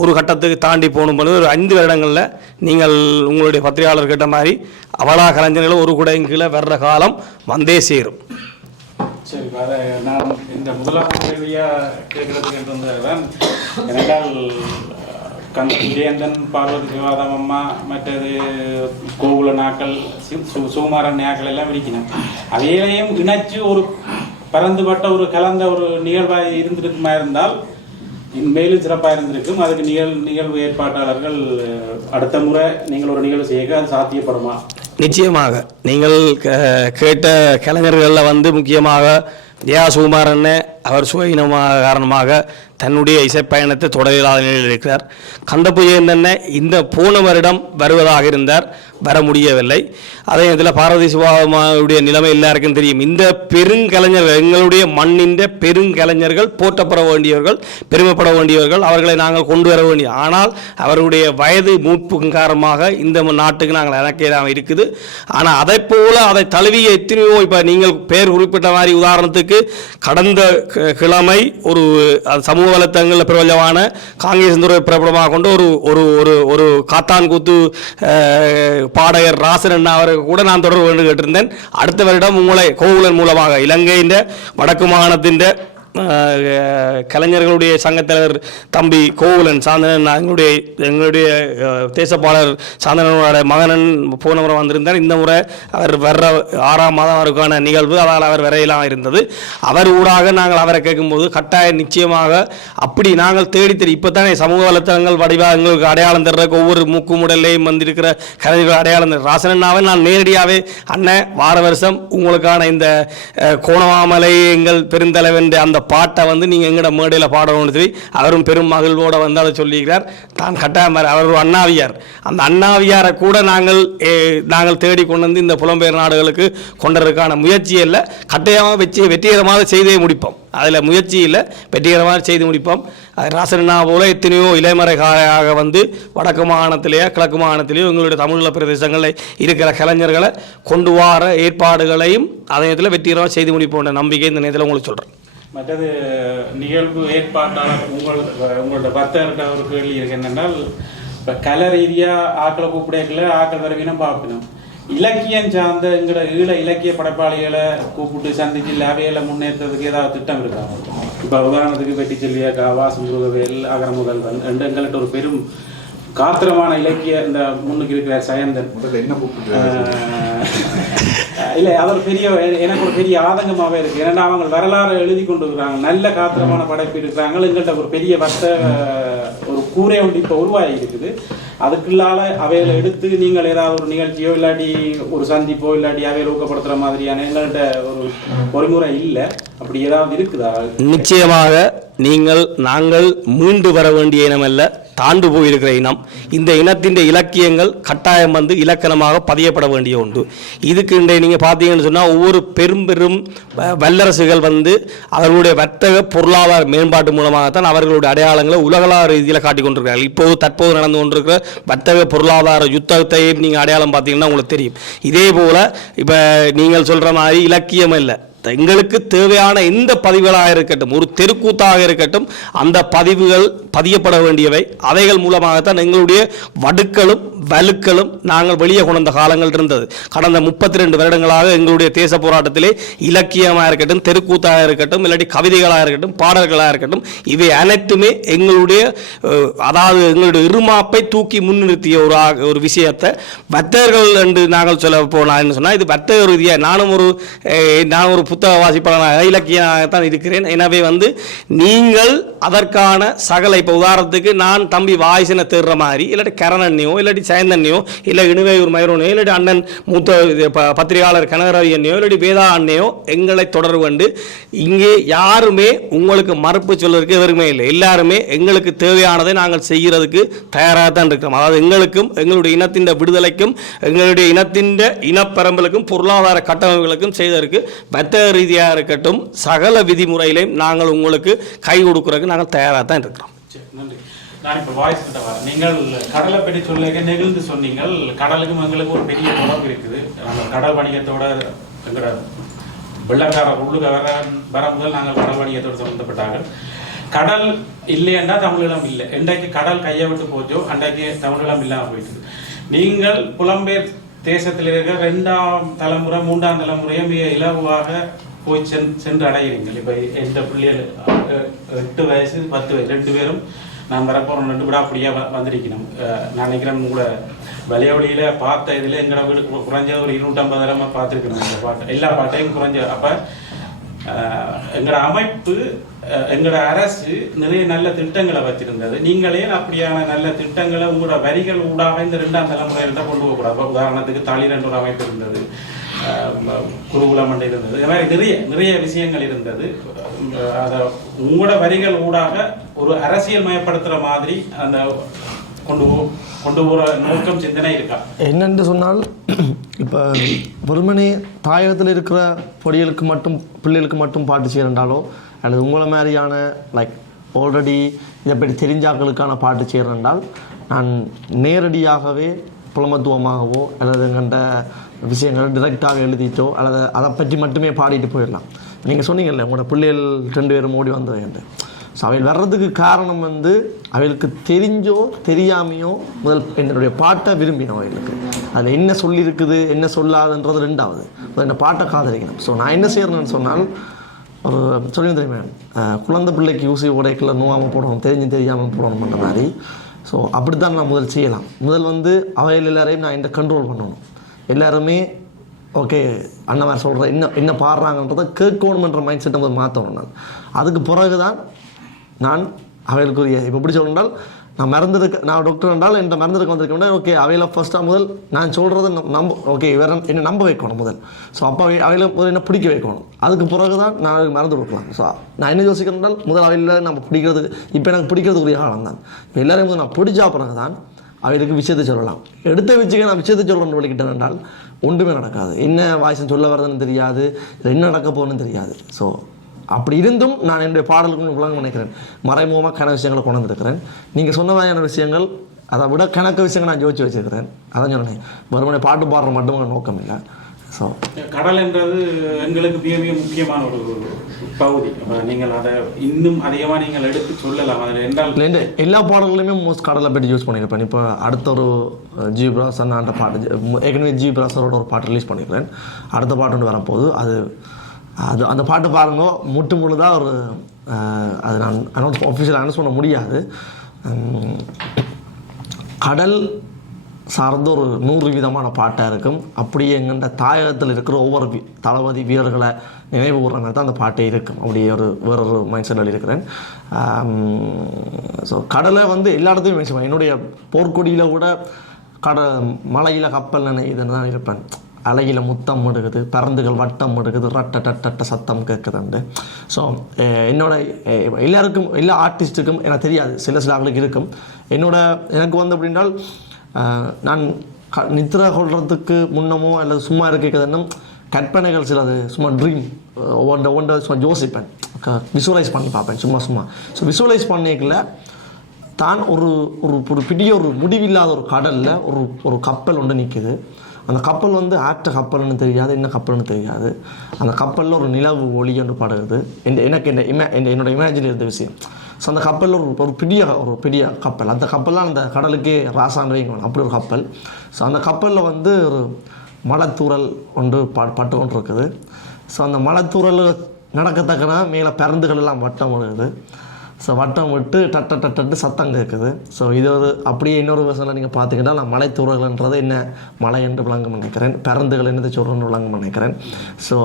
ஒரு கட்டத்துக்கு தாண்டி போகணும் பொழுது ஒரு 5 வருடங்களில் நீங்கள் உங்களுடைய பத்திரிகையாளர் கேட்ட மாதிரி அவலா கலைஞர்களும் ஒரு குடையின் கீழே வர்ற காலம் வந்தே சேரும். சரி, அதை நான் இந்த முதலாவது கேள்வியாக கேட்குறதுக்கு இருந்ததுதான். ஏனென்றால் விஜயந்தன், பார்வதி விவாதம் அம்மா, மற்றது கோகுல நாக்கள், சுகுமாரன் நாக்கள் எல்லாம் விரிக்கணும். அவையிலையும் இணைச்சு ஒரு பரந்துபட்ட ஒரு கலந்த ஒரு நிகழ்வாக இருந்திருக்குமா இருந்தால் மேலும் சிறப்பாக இருந்திருக்கும். அதுக்கு நிகழ்வு ஏற்பாட்டாளர்கள் அடுத்த முறை நீங்கள் ஒரு நிகழ்வு செய்ய அது சாத்தியப்படுமா? நிச்சயமாக நீங்கள் கேட்ட கலைஞர்களில் வந்து முக்கியமாக சுகுமாரன் அவர் சுயினமாக காரணமாக தன்னுடைய இசைப்பயணத்தை தொடராத நிலையில் இருக்கிறார். கந்தபுஜேந்தன் இந்த போன வருடம் வருவதாக இருந்தார், வர முடியவில்லை. அதே நேரத்தில் பார்வதி சிவாவுடைய நிலைமை எல்லாருக்கும் தெரியும். இந்த பெருங்கலைஞர்கள் எங்களுடைய மண்ணின் பெருங்கலைஞர்கள் போற்றப்பட வேண்டியவர்கள், பெருமைப்பட வேண்டியவர்கள், அவர்களை நாங்கள் கொண்டு வர வேண்டிய. ஆனால் அவருடைய வயது மூப்பு காரணமாக இந்த நாட்டுக்கு நாங்கள் இறக்கலாம் இருக்குது. ஆனால் அதை போல அதை தழுவிய எத்தனையோ இப்போ நீங்கள் பேர் குறிப்பிட்ட மாதிரி உதாரணத்துக்கு கடந்த கிழமை ஒரு சமூக வலைத்தளங்களில் பிரபலமான காங்கிரஸ் துறை பிரபலமாக கொண்டு ஒரு ஒரு ஒரு காத்தான் கூத்து பாடகர் ராசன் அண்ணா அவருக்கு கூட நான் தொடர்பு கொண்டு கேட்டிருந்தேன். அடுத்த வருடம் உங்களை கோகுலன் மூலமாக இலங்கையின் வடக்கு மாகாணத்தின் கலைஞர்களுடைய சங்கத்தலைவர் தம்பி கோகுலன் சாந்தனன் எங்களுடைய தேசப்பாளர் சாந்தனனோட மகனன் போன முறை வந்திருந்தார். இந்த முறை அவர் வர்ற 6ஆம் மாதம் அவருக்கான நிகழ்வு, அதனால் அவர் வரையலாம் இருந்தது. அவர் ஊடாக நாங்கள் அவரை கேட்கும்போது கட்டாயம் நிச்சயமாக அப்படி நாங்கள் தேடி இப்போ தானே சமூக வலைத்தளங்கள் வடிவாக எங்களுக்கு அடையாளம் தர்றதுக்கு ஒவ்வொரு மூக்குமுடல்லையும் வந்திருக்கிற கலைஞர்கள் அடையாளம் தர ராசனண்ணாவை நான் நேரடியாகவே அண்ணன் வார வருஷம் உங்களுக்கான இந்த கோணமாமலை எங்கள் பெருந்தலைவன் அந்த பாட்டை வந்து நீங்கள் எங்கட மேடையில் பாடணும்னு சொல்லி அவரும் பெரும் மகிழ்வோடு வந்து அதை சொல்லியிருக்கிறார். தான் கட்டாயம் அவர் ஒரு அண்ணாவியார். அந்த அண்ணாவியாரை கூட நாங்கள் தேடி கொண்டு வந்து இந்த புலம்பெயர் நாடுகளுக்கு கொண்டதற்கான முயற்சியில் கட்டாயமாக வெற்றிகரமாக செய்தே முடிப்போம். அதில் முயற்சி இல்லை, வெற்றிகரமாக செய்து முடிப்போம். ராசனா போல எத்தனையோ இலைமறைகாயாக வந்து வடக்கு மாகாணத்திலேயோ கிழக்கு மாகாணத்திலேயோ எங்களுடைய தமிழ் பிரதேசங்களில் இருக்கிற கலைஞர்களை கொண்டு வர ஏற்பாடுகளையும் அதே நேரத்தில் வெற்றிகரமாக செய்து முடிப்போன்ற நம்பிக்கை இந்த நேரத்தில் உங்களுக்கு சொல்கிறேன். மற்றது நிகழ்வு ஏற்பாட்டாளர் உங்களோட பக்தர்கிட்ட ஒரு கேள்வி இருக்கு. என்னென்னால் இப்போ கலை ரீதியாக ஆக்களை கூப்பிடல ஆக்கள் வரவினம் பார்க்கணும். இலக்கியம் சார்ந்த எங்களோட இலக்கிய படைப்பாளிகளை கூப்பிட்டு சந்திச்சு அவையில முன்னேற்றத்துக்கு ஏதாவது திட்டம் இருக்காங்க? இப்போ உதாரணத்துக்கு வெட்டி செல்வியா காவாஸ் முருகவேல் அகர முதல்வன் எங்கள்கிட்ட ஒரு பெரும் காத்திரமான இலக்கிய இந்த முன்னுக்கு இருக்கிற சயந்தன் இல்லை அது ஒரு பெரிய எனக்கு ஒரு பெரிய ஆதங்கமாகவே இருக்குது. ஏன்னா அவங்க வரலாறு எழுதி கொண்டு இருக்கிறாங்க, நல்ல காத்திரமான படைப்பு இருக்கிறாங்க. எங்கள்கிட்ட ஒரு பெரிய ஒரு கூரை ஒன்று இப்போ உருவாகி இருக்குது. அதுக்குள்ளால அவைகளை எடுத்து நீங்கள் ஏதாவது ஒரு நிகழ்ச்சியோ இல்லாட்டி ஒரு சந்திப்போ இல்லாட்டி அவைகளை ஊக்கப்படுத்துகிற மாதிரியான எங்கள்கிட்ட ஒரு பொறிமுறை இல்லை. அப்படி ஏதாவது இருக்குதா? நிச்சயமாக நாங்கள் மீண்டு வர வேண்டிய இனமல்ல, தாண்டு போயிருக்கிற இனம். இந்த இனத்தின் இலக்கியங்கள் கட்டாயம் வந்து இலக்கணமாக பதியப்பட வேண்டிய ஒன்று. இதுக்கு இன்றைய நீங்கள் பார்த்தீங்கன்னு சொன்னால் ஒவ்வொரு பெரும் வல்லரசுகள் வந்து அவர்களுடைய வர்த்தக பொருளாதார மேம்பாட்டு மூலமாகத்தான் அவர்களுடைய அடையாளங்களை உலகளாவிய ரீதியில் காட்டிக் கொண்டிருக்கிறார்கள். தற்போது நடந்து கொண்டிருக்கிற வர்த்தக பொருளாதார யுத்தத்தையும் நீங்கள் அடையாளம் பார்த்தீங்கன்னா உங்களுக்கு தெரியும். இதே போல் இப்போ நீங்கள் சொல்கிற மாதிரி இலக்கியம் இல்லை, எங்களுக்கு தேவையான எந்த பதிவுகளாக இருக்கட்டும், ஒரு தெருக்கூத்தாக இருக்கட்டும், அந்த பதிவுகள் பதியப்பட வேண்டியவை. அவைகள் மூலமாகத்தான் எங்களுடைய வடுக்களும் வலுக்களும் நாங்கள் வெளியே கொண்ட காலங்கள் இருந்தது. கடந்த 32 வருடங்களாக எங்களுடைய தேச போராட்டத்திலே இலக்கியமாக இருக்கட்டும், தெருக்கூத்தாக இருக்கட்டும், இல்லாட்டி கவிதைகளாக இருக்கட்டும், பாடல்களாக இருக்கட்டும், இவை அனைத்துமே எங்களுடைய அதாவது எங்களுடைய இருமாப்பை தூக்கி முன்னிறுத்திய ஒரு விஷயத்தை வர்த்தகர்கள் என்று நாங்கள் சொல்ல போனால் சொன்னால், இது வர்த்தக ரீதியாக நான் ஒரு புத்தக வாசிப்பாளனாக இலக்கியத்தான் இருக்கிறேன். எனவே வந்து நீங்கள் அதற்கான சகல இப்போ உதாரணத்துக்கு நான் தம்பி வாய்ஸனை தேடுற மாதிரி இல்லாட்டி கரணன்னையோ இல்லாட்டி சயந்தன்னையோ இல்லை இணுவையூர் மயூரனையோ இல்லாட்டி அண்ணன் மூத்த பத்திரிகையாளர் கனகரவி அண்ணையோ இல்லாட்டி வேதா அண்ணையோ எங்களை தொடர்பு கொண்டு இங்கே யாருமே உங்களுக்கு மறுப்பு சொல்வதற்கு எவருமே இல்லை. எல்லாருமே எங்களுக்கு தேவையானதை நாங்கள் செய்கிறதுக்கு தயாராக தான் இருக்கிறோம். அதாவது எங்களுக்கும் எங்களுடைய இனத்தின் விடுதலைக்கும் எங்களுடைய இனத்தின் இனப்பரம்பலுக்கும் பொருளாதார கட்டமைப்புகளுக்கும் செய்வதற்கு வர்த்தக ரீதியாக இருக்கட்டும் சகல விதிமுறையிலையும் நாங்கள் உங்களுக்கு கை கொடுக்கறதுக்கு நாங்கள் தயாராக தான் இருக்கிறோம். நன்றி. நான் இப்போ வாய்ஸ் கிட்ட வரேன். நீங்கள் கடலை பற்றி சொல்லுங்க நெகிழ்ந்து சொன்னீங்கள். கடலுக்கும் எங்களுக்கு ஒரு பெரிய தொடர்பு இருக்குது. நம்ம கடல் வணிகத்தோட எங்களோட வெள்ளக்கார உள்ளுக வர முதல் நாங்கள் கடல் வணிகத்தோடு சம்பந்தப்பட்டார்கள். கடல் இல்லைன்னா தமிழீழம் இல்லை. என்றைக்கு கடல் கையை விட்டு போச்சோ அன்றைக்கு தமிழீழம் இல்லாமல் போயிட்டு. நீங்கள் புலம்பெயர் தேசத்தில் இருக்கிற 2ஆம் தலைமுறை 3ஆம் தலைமுறையும் மிக இலவாக போய் சென்று அடைகிறீர்கள். இப்போ எந்த பிள்ளைகள் 8 வயசு 10 வயசு 2 பேரும் நான் வரப்போகிறோம் 2 விட அப்படியே வந்திருக்கணும். நான் நினைக்கிறேன் கூட வலியவழியில் பார்த்த இதில் எங்களோட வீடு குறைஞ்ச ஒரு 250 தடவை பார்த்துருக்கணும். இந்த பாட்டு எல்லா பாட்டையும் குறைஞ்ச. அப்போ எங்களோட அமைப்பு எங்களோட அரசு நிறைய நல்ல திட்டங்களை வச்சிருந்தது. நீங்களே அப்படியான நல்ல திட்டங்களை உங்களோட வரிகள் ஊடாக இந்த 2ஆம் தலைமுறையில்ட கொண்டு போகக்கூடாது. உதாரணத்துக்கு தாலிரண்டு ஒரு அமைப்பு இருந்தது, குருகுலம் மண்டை இருந்தது, இது மாதிரி நிறைய விஷயங்கள் இருந்தது. அதை உங்களோட வரிகள் ஊடாக ஒரு அரசியல் மயப்படுத்துகிற மாதிரி அந்த கொண்டு போகிற நோக்கம் சிந்தனை இருக்கா? என்னென்று சொன்னால் இப்போ வெறுமனே தாயகத்தில் இருக்கிற பொடிகளுக்கு மட்டும் பிள்ளைகளுக்கு மட்டும் பாட்டு செய்யறண்டாலோ அல்லது உங்களை மாதிரியான லைக் ஆல்ரெடி இதை பற்றி தெரிஞ்சாக்களுக்கான பாட்டு செய்கிறேன்றால் நான் நேரடியாகவே புலமத்துவமாகவோ அல்லது எங்கள்கிட்ட விஷயங்களை டிரெக்டாக எழுதிட்டோ அல்லது அதை பற்றி மட்டுமே பாடிட்டு போயிடலாம். நீங்கள் சொன்னீங்கல்ல உங்களோட பிள்ளைகள் 2 பேரும் ஓடி வந்தது. ஸோ அவைகள் வர்றதுக்கு காரணம் வந்து அவைகளுக்கு தெரிஞ்சோ தெரியாமையோ முதல் என்னுடைய பாட்டை விரும்பினோம். அவைகளுக்கு அதில் என்ன சொல்லியிருக்குது என்ன சொல்லாதுன்றது 2வது. இந்த பாட்டை காதலிக்கணும். ஸோ நான் என்ன செய்யறேன்னு சொன்னால் ஒரு சொல்லி தெரியுமே குழந்தை பிள்ளைக்கு ஊசி உடைக்கல நோவாமல் போடணும் தெரியாமல் போடணுன்ற மாதிரி. ஸோ அப்படி தான் நான் முதல் செய்யலாம். முதல் வந்து அவைகள் எல்லாரையும் நான் என்ன கண்ட்ரோல் பண்ணணும். எல்லாருமே ஓகே அண்ணன் மாதிரி சொல்கிறேன் என்ன பாடுறாங்கன்றதை கேட்கணுமென்ற மைண்ட் செட்டை முதல் மாற்றணும். நான் அதுக்கு பிறகு தான் நான் அவைகளுக்குரிய இப்போ எப்படி சொல்லணுன்றால் நான் டாக்டர் என்றால் என் மறந்துருக்கு வந்திருக்கேன். ஓகே அவையில் ஃபர்ஸ்ட்டாக முதல் நான் சொல்கிறத ஓகே வேற என்ன நம்ப வைக்கணும் முதல். ஸோ அப்போ அவையில் முதல் என்ன பிடிக்க வைக்கணும். அதுக்கு பிறகு தான் நான் அதுக்கு மறந்து கொடுக்கலாம். ஸோ நான் என்ன யோசிக்கிறேன்னால் முதல் அவையில் நம்ம பிடிக்கிறதுக்கு இப்போ எனக்கு பிடிக்கிறதுக்குரிய காலம் தான். இப்போ எல்லாரையும் முதல் நான் பிடிச்சா பிறகு தான் அவைகளுக்கு விஷயத்தை சொல்லலாம். எடுத்த வச்சுக்க நான் விஷயத்தை சொல்கிறேன்னு வலிக்கிட்டேன் என்றால் ஒன்றுமே நடக்காது. என்ன வாய்ஸ் சொல்ல வரதுன்னு தெரியாது, என்ன நடக்க போகணுன்னு தெரியாது. ஸோ அப்படி இருந்தும் நான் என்னுடைய பாடலுக்கு இவ்வளோ நினைக்கிறேன். மறைமுகமாக கணக்கு விஷயங்களை கொண்டு வந்துருக்கிறேன். நீங்கள் சொன்ன மாதிரியான விஷயங்கள் அதை விட கணக்கு விஷயங்கள் நான் யோசிச்சு வச்சுருக்கிறேன். அதான் சொன்னேன் மறுபடியும் பாட்டு பாடுற மட்டும் நோக்கம் இல்லை. ஸோ கடல் என்றது எங்களுக்கு மிக மிக முக்கியமான ஒரு பகுதி. நீங்கள் அதை இன்னும் அதிகமாக நீங்கள் எடுத்து சொல்லலாம். அதில் என்றால் எல்லா பாடல்களையுமே மோஸ்ட் கடலை பற்றி யூஸ் பண்ணியிருப்பேன். இப்போ அடுத்த ஒரு ஜி பிராசன் அந்த பாட்டு ஏற்கனவே ஜி பிராசரோட ஒரு பாட்டு ரிலீஸ் பண்ணியிருக்கிறேன். அடுத்த பாட்டு ஒன்று வரப்போகுது. அது அந்த பாட்டு பாருங்க முழுதாக ஒரு அது நான் ஆஃபீஷியல் அனௌன்ஸ் பண்ண முடியாது. கடல் சார்ந்த ஒரு 100 விதமான பாட்டாக இருக்கும். அப்படியே எங்கள்கிட்ட தாயகத்தில் இருக்கிற ஒவ்வொரு தளபதி வீரர்களை நினைவு கூறுற மாதிரி தான் அந்த பாட்டே இருக்கும். அப்படியே வேறொரு மைண்ட் செட்டில் இருக்கிறேன். ஸோ கடலை வந்து எல்லா இடத்துலையும் பேசுவேன். என்னுடைய போர்க்கொடியில் கூட மலையில் கப்பல் நினைதுன்னு தான் இருப்பேன். அலையில் முத்தம் எடுக்குது, பறந்துகள் வட்டம் எடுக்குது, ரட்ட சத்தம் கேட்குதுண்டு. ஸோ என்னோட எல்லாருக்கும் எல்லா ஆர்டிஸ்ட்டுக்கும் எனக்கு தெரியாது, சில ஆளுக்கு இருக்கும். எனக்கு வந்து அப்படின்னால் நான் நித்ரா கொள்றதுக்கு முன்னமோ அல்லது சும்மா இருக்கிறதுன்னும் கற்பனைகள் சிலது சும்மா ட்ரீம் ஒன்றை சும்மா யோசிப்பேன், விசுவலைஸ் பண்ணி பார்ப்பேன் சும்மா. ஸோ விசுவலைஸ் பண்ணிக்கல தான் ஒரு பெரிய ஒரு முடிவில்லாத ஒரு கடலில் ஒரு கப்பல் ஒன்று நிற்குது. அந்த கப்பல் வந்து ஆற்ற கப்பல்னு தெரியாது, என்ன கப்பல்னு தெரியாது. அந்த கப்பலில் ஒரு நிலவு ஒளி என்று படுகிறது. எனக்கு என்னோட இமேஜின் இருந்த விஷயம். ஸோ அந்த கப்பலில் ஒரு பெரிய கப்பல், அந்த கப்பல்லாம் அந்த கடலுக்கே ராசான்னு வைக்கணும், அப்படி ஒரு கப்பல். ஸோ அந்த கப்பலில் வந்து ஒரு மலைத்தூரல் ஒன்று பட்டு கொண்டு இருக்குது. ஸோ அந்த மலைத்தூரல் நடக்கத்தக்கனா மேலே பறந்துகள் எல்லாம் வட்டம் விழுகுது. ஸோ வட்டம் விட்டு டட்டு சத்தம் கேட்குது. ஸோ இது அப்படியே இன்னொரு வருஷத்தில் நீங்கள் பார்த்தீங்கன்னா நான் மலைத்தூரல்ன்றது என்ன மலை என்று விளங்க நினைக்கிறேன், பறந்துகள் என்னது சொல்கிறேன்னு விளங்க நினைக்கிறேன். ஸோ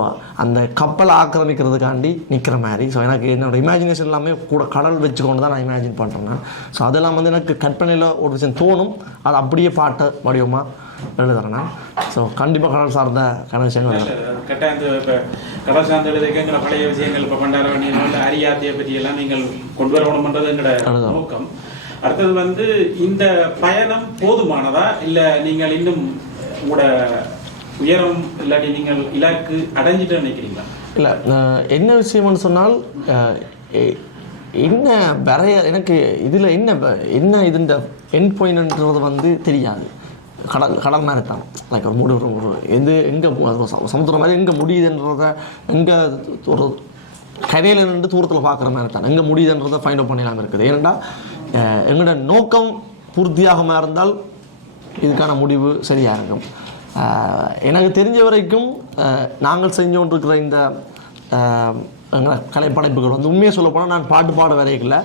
அந்த கப்பலை ஆக்கிரமிக்கிறதுக்காண்டி நிற்கிற மாதிரி. ஸோ எனக்கு என்னோடய இமேஜினேஷன் எல்லாமே கூட கடல் வச்சுக்கொண்டு தான் நான் இமேஜின் பண்ணுறேன். ஸோ அதெல்லாம் வந்து எனக்கு கற்பனையில் ஒரு விஷயம் தோணும், அது அப்படியே பாட்டு வடிவமாக எழுதுறேன். ஸோ கண்டிப்பாக கடல் சார்ந்த விஷயங்கள் கட்டாயம். இப்போ கடல் சார்ந்த எழுதுங்கிற பழைய விஷயங்கள் இப்போ பண்டார வேண்டிய அரியாத்தியை பற்றி எல்லாம் நீங்கள் கொண்டு வரணும்ன்றது எங்களோட நோக்கம். அடுத்தது வந்து இந்த பயணம் போதுமானதா இல்லை நீங்கள் இன்னும் உங்களோட உயரம் இல்லாட்டி நீங்கள் இலக்கு அடைஞ்சிட்டு நினைக்கிறீங்களா? இல்லை, என்ன விஷயம்னு சொன்னால் என்ன எனக்கு இதில் என்ன இதுன்ற எண்ட் பாயிண்ட்ன்றது வந்து தெரியாது. கடல் மாதிரி தான் லைக் ஒரு எங்கே சமுத்திரம் மாதிரி எங்கே முடியுதுன்றத, எங்கே ஒரு கரையில் நின்று தூரத்தில் பார்க்குற மாதிரி தான் எங்கே முடியுதுன்றதை ஃபைண்ட் அவுட் பண்ணிடலாம் இருக்குது. ஏன்னா எங்களோட நோக்கம் பூர்த்தியாகமாக இருந்தால் இதுக்கான முடிவு சரியாக இருக்கும். எனக்கு தெரிஞ்ச வரைக்கும் நாங்கள் செஞ்சு கொண்டிருக்கிற இந்த எங்களை கலைப்படைப்புகள் வந்து உண்மையாக சொல்ல போனால் நான் பாட்டு பாட வரைக்கல.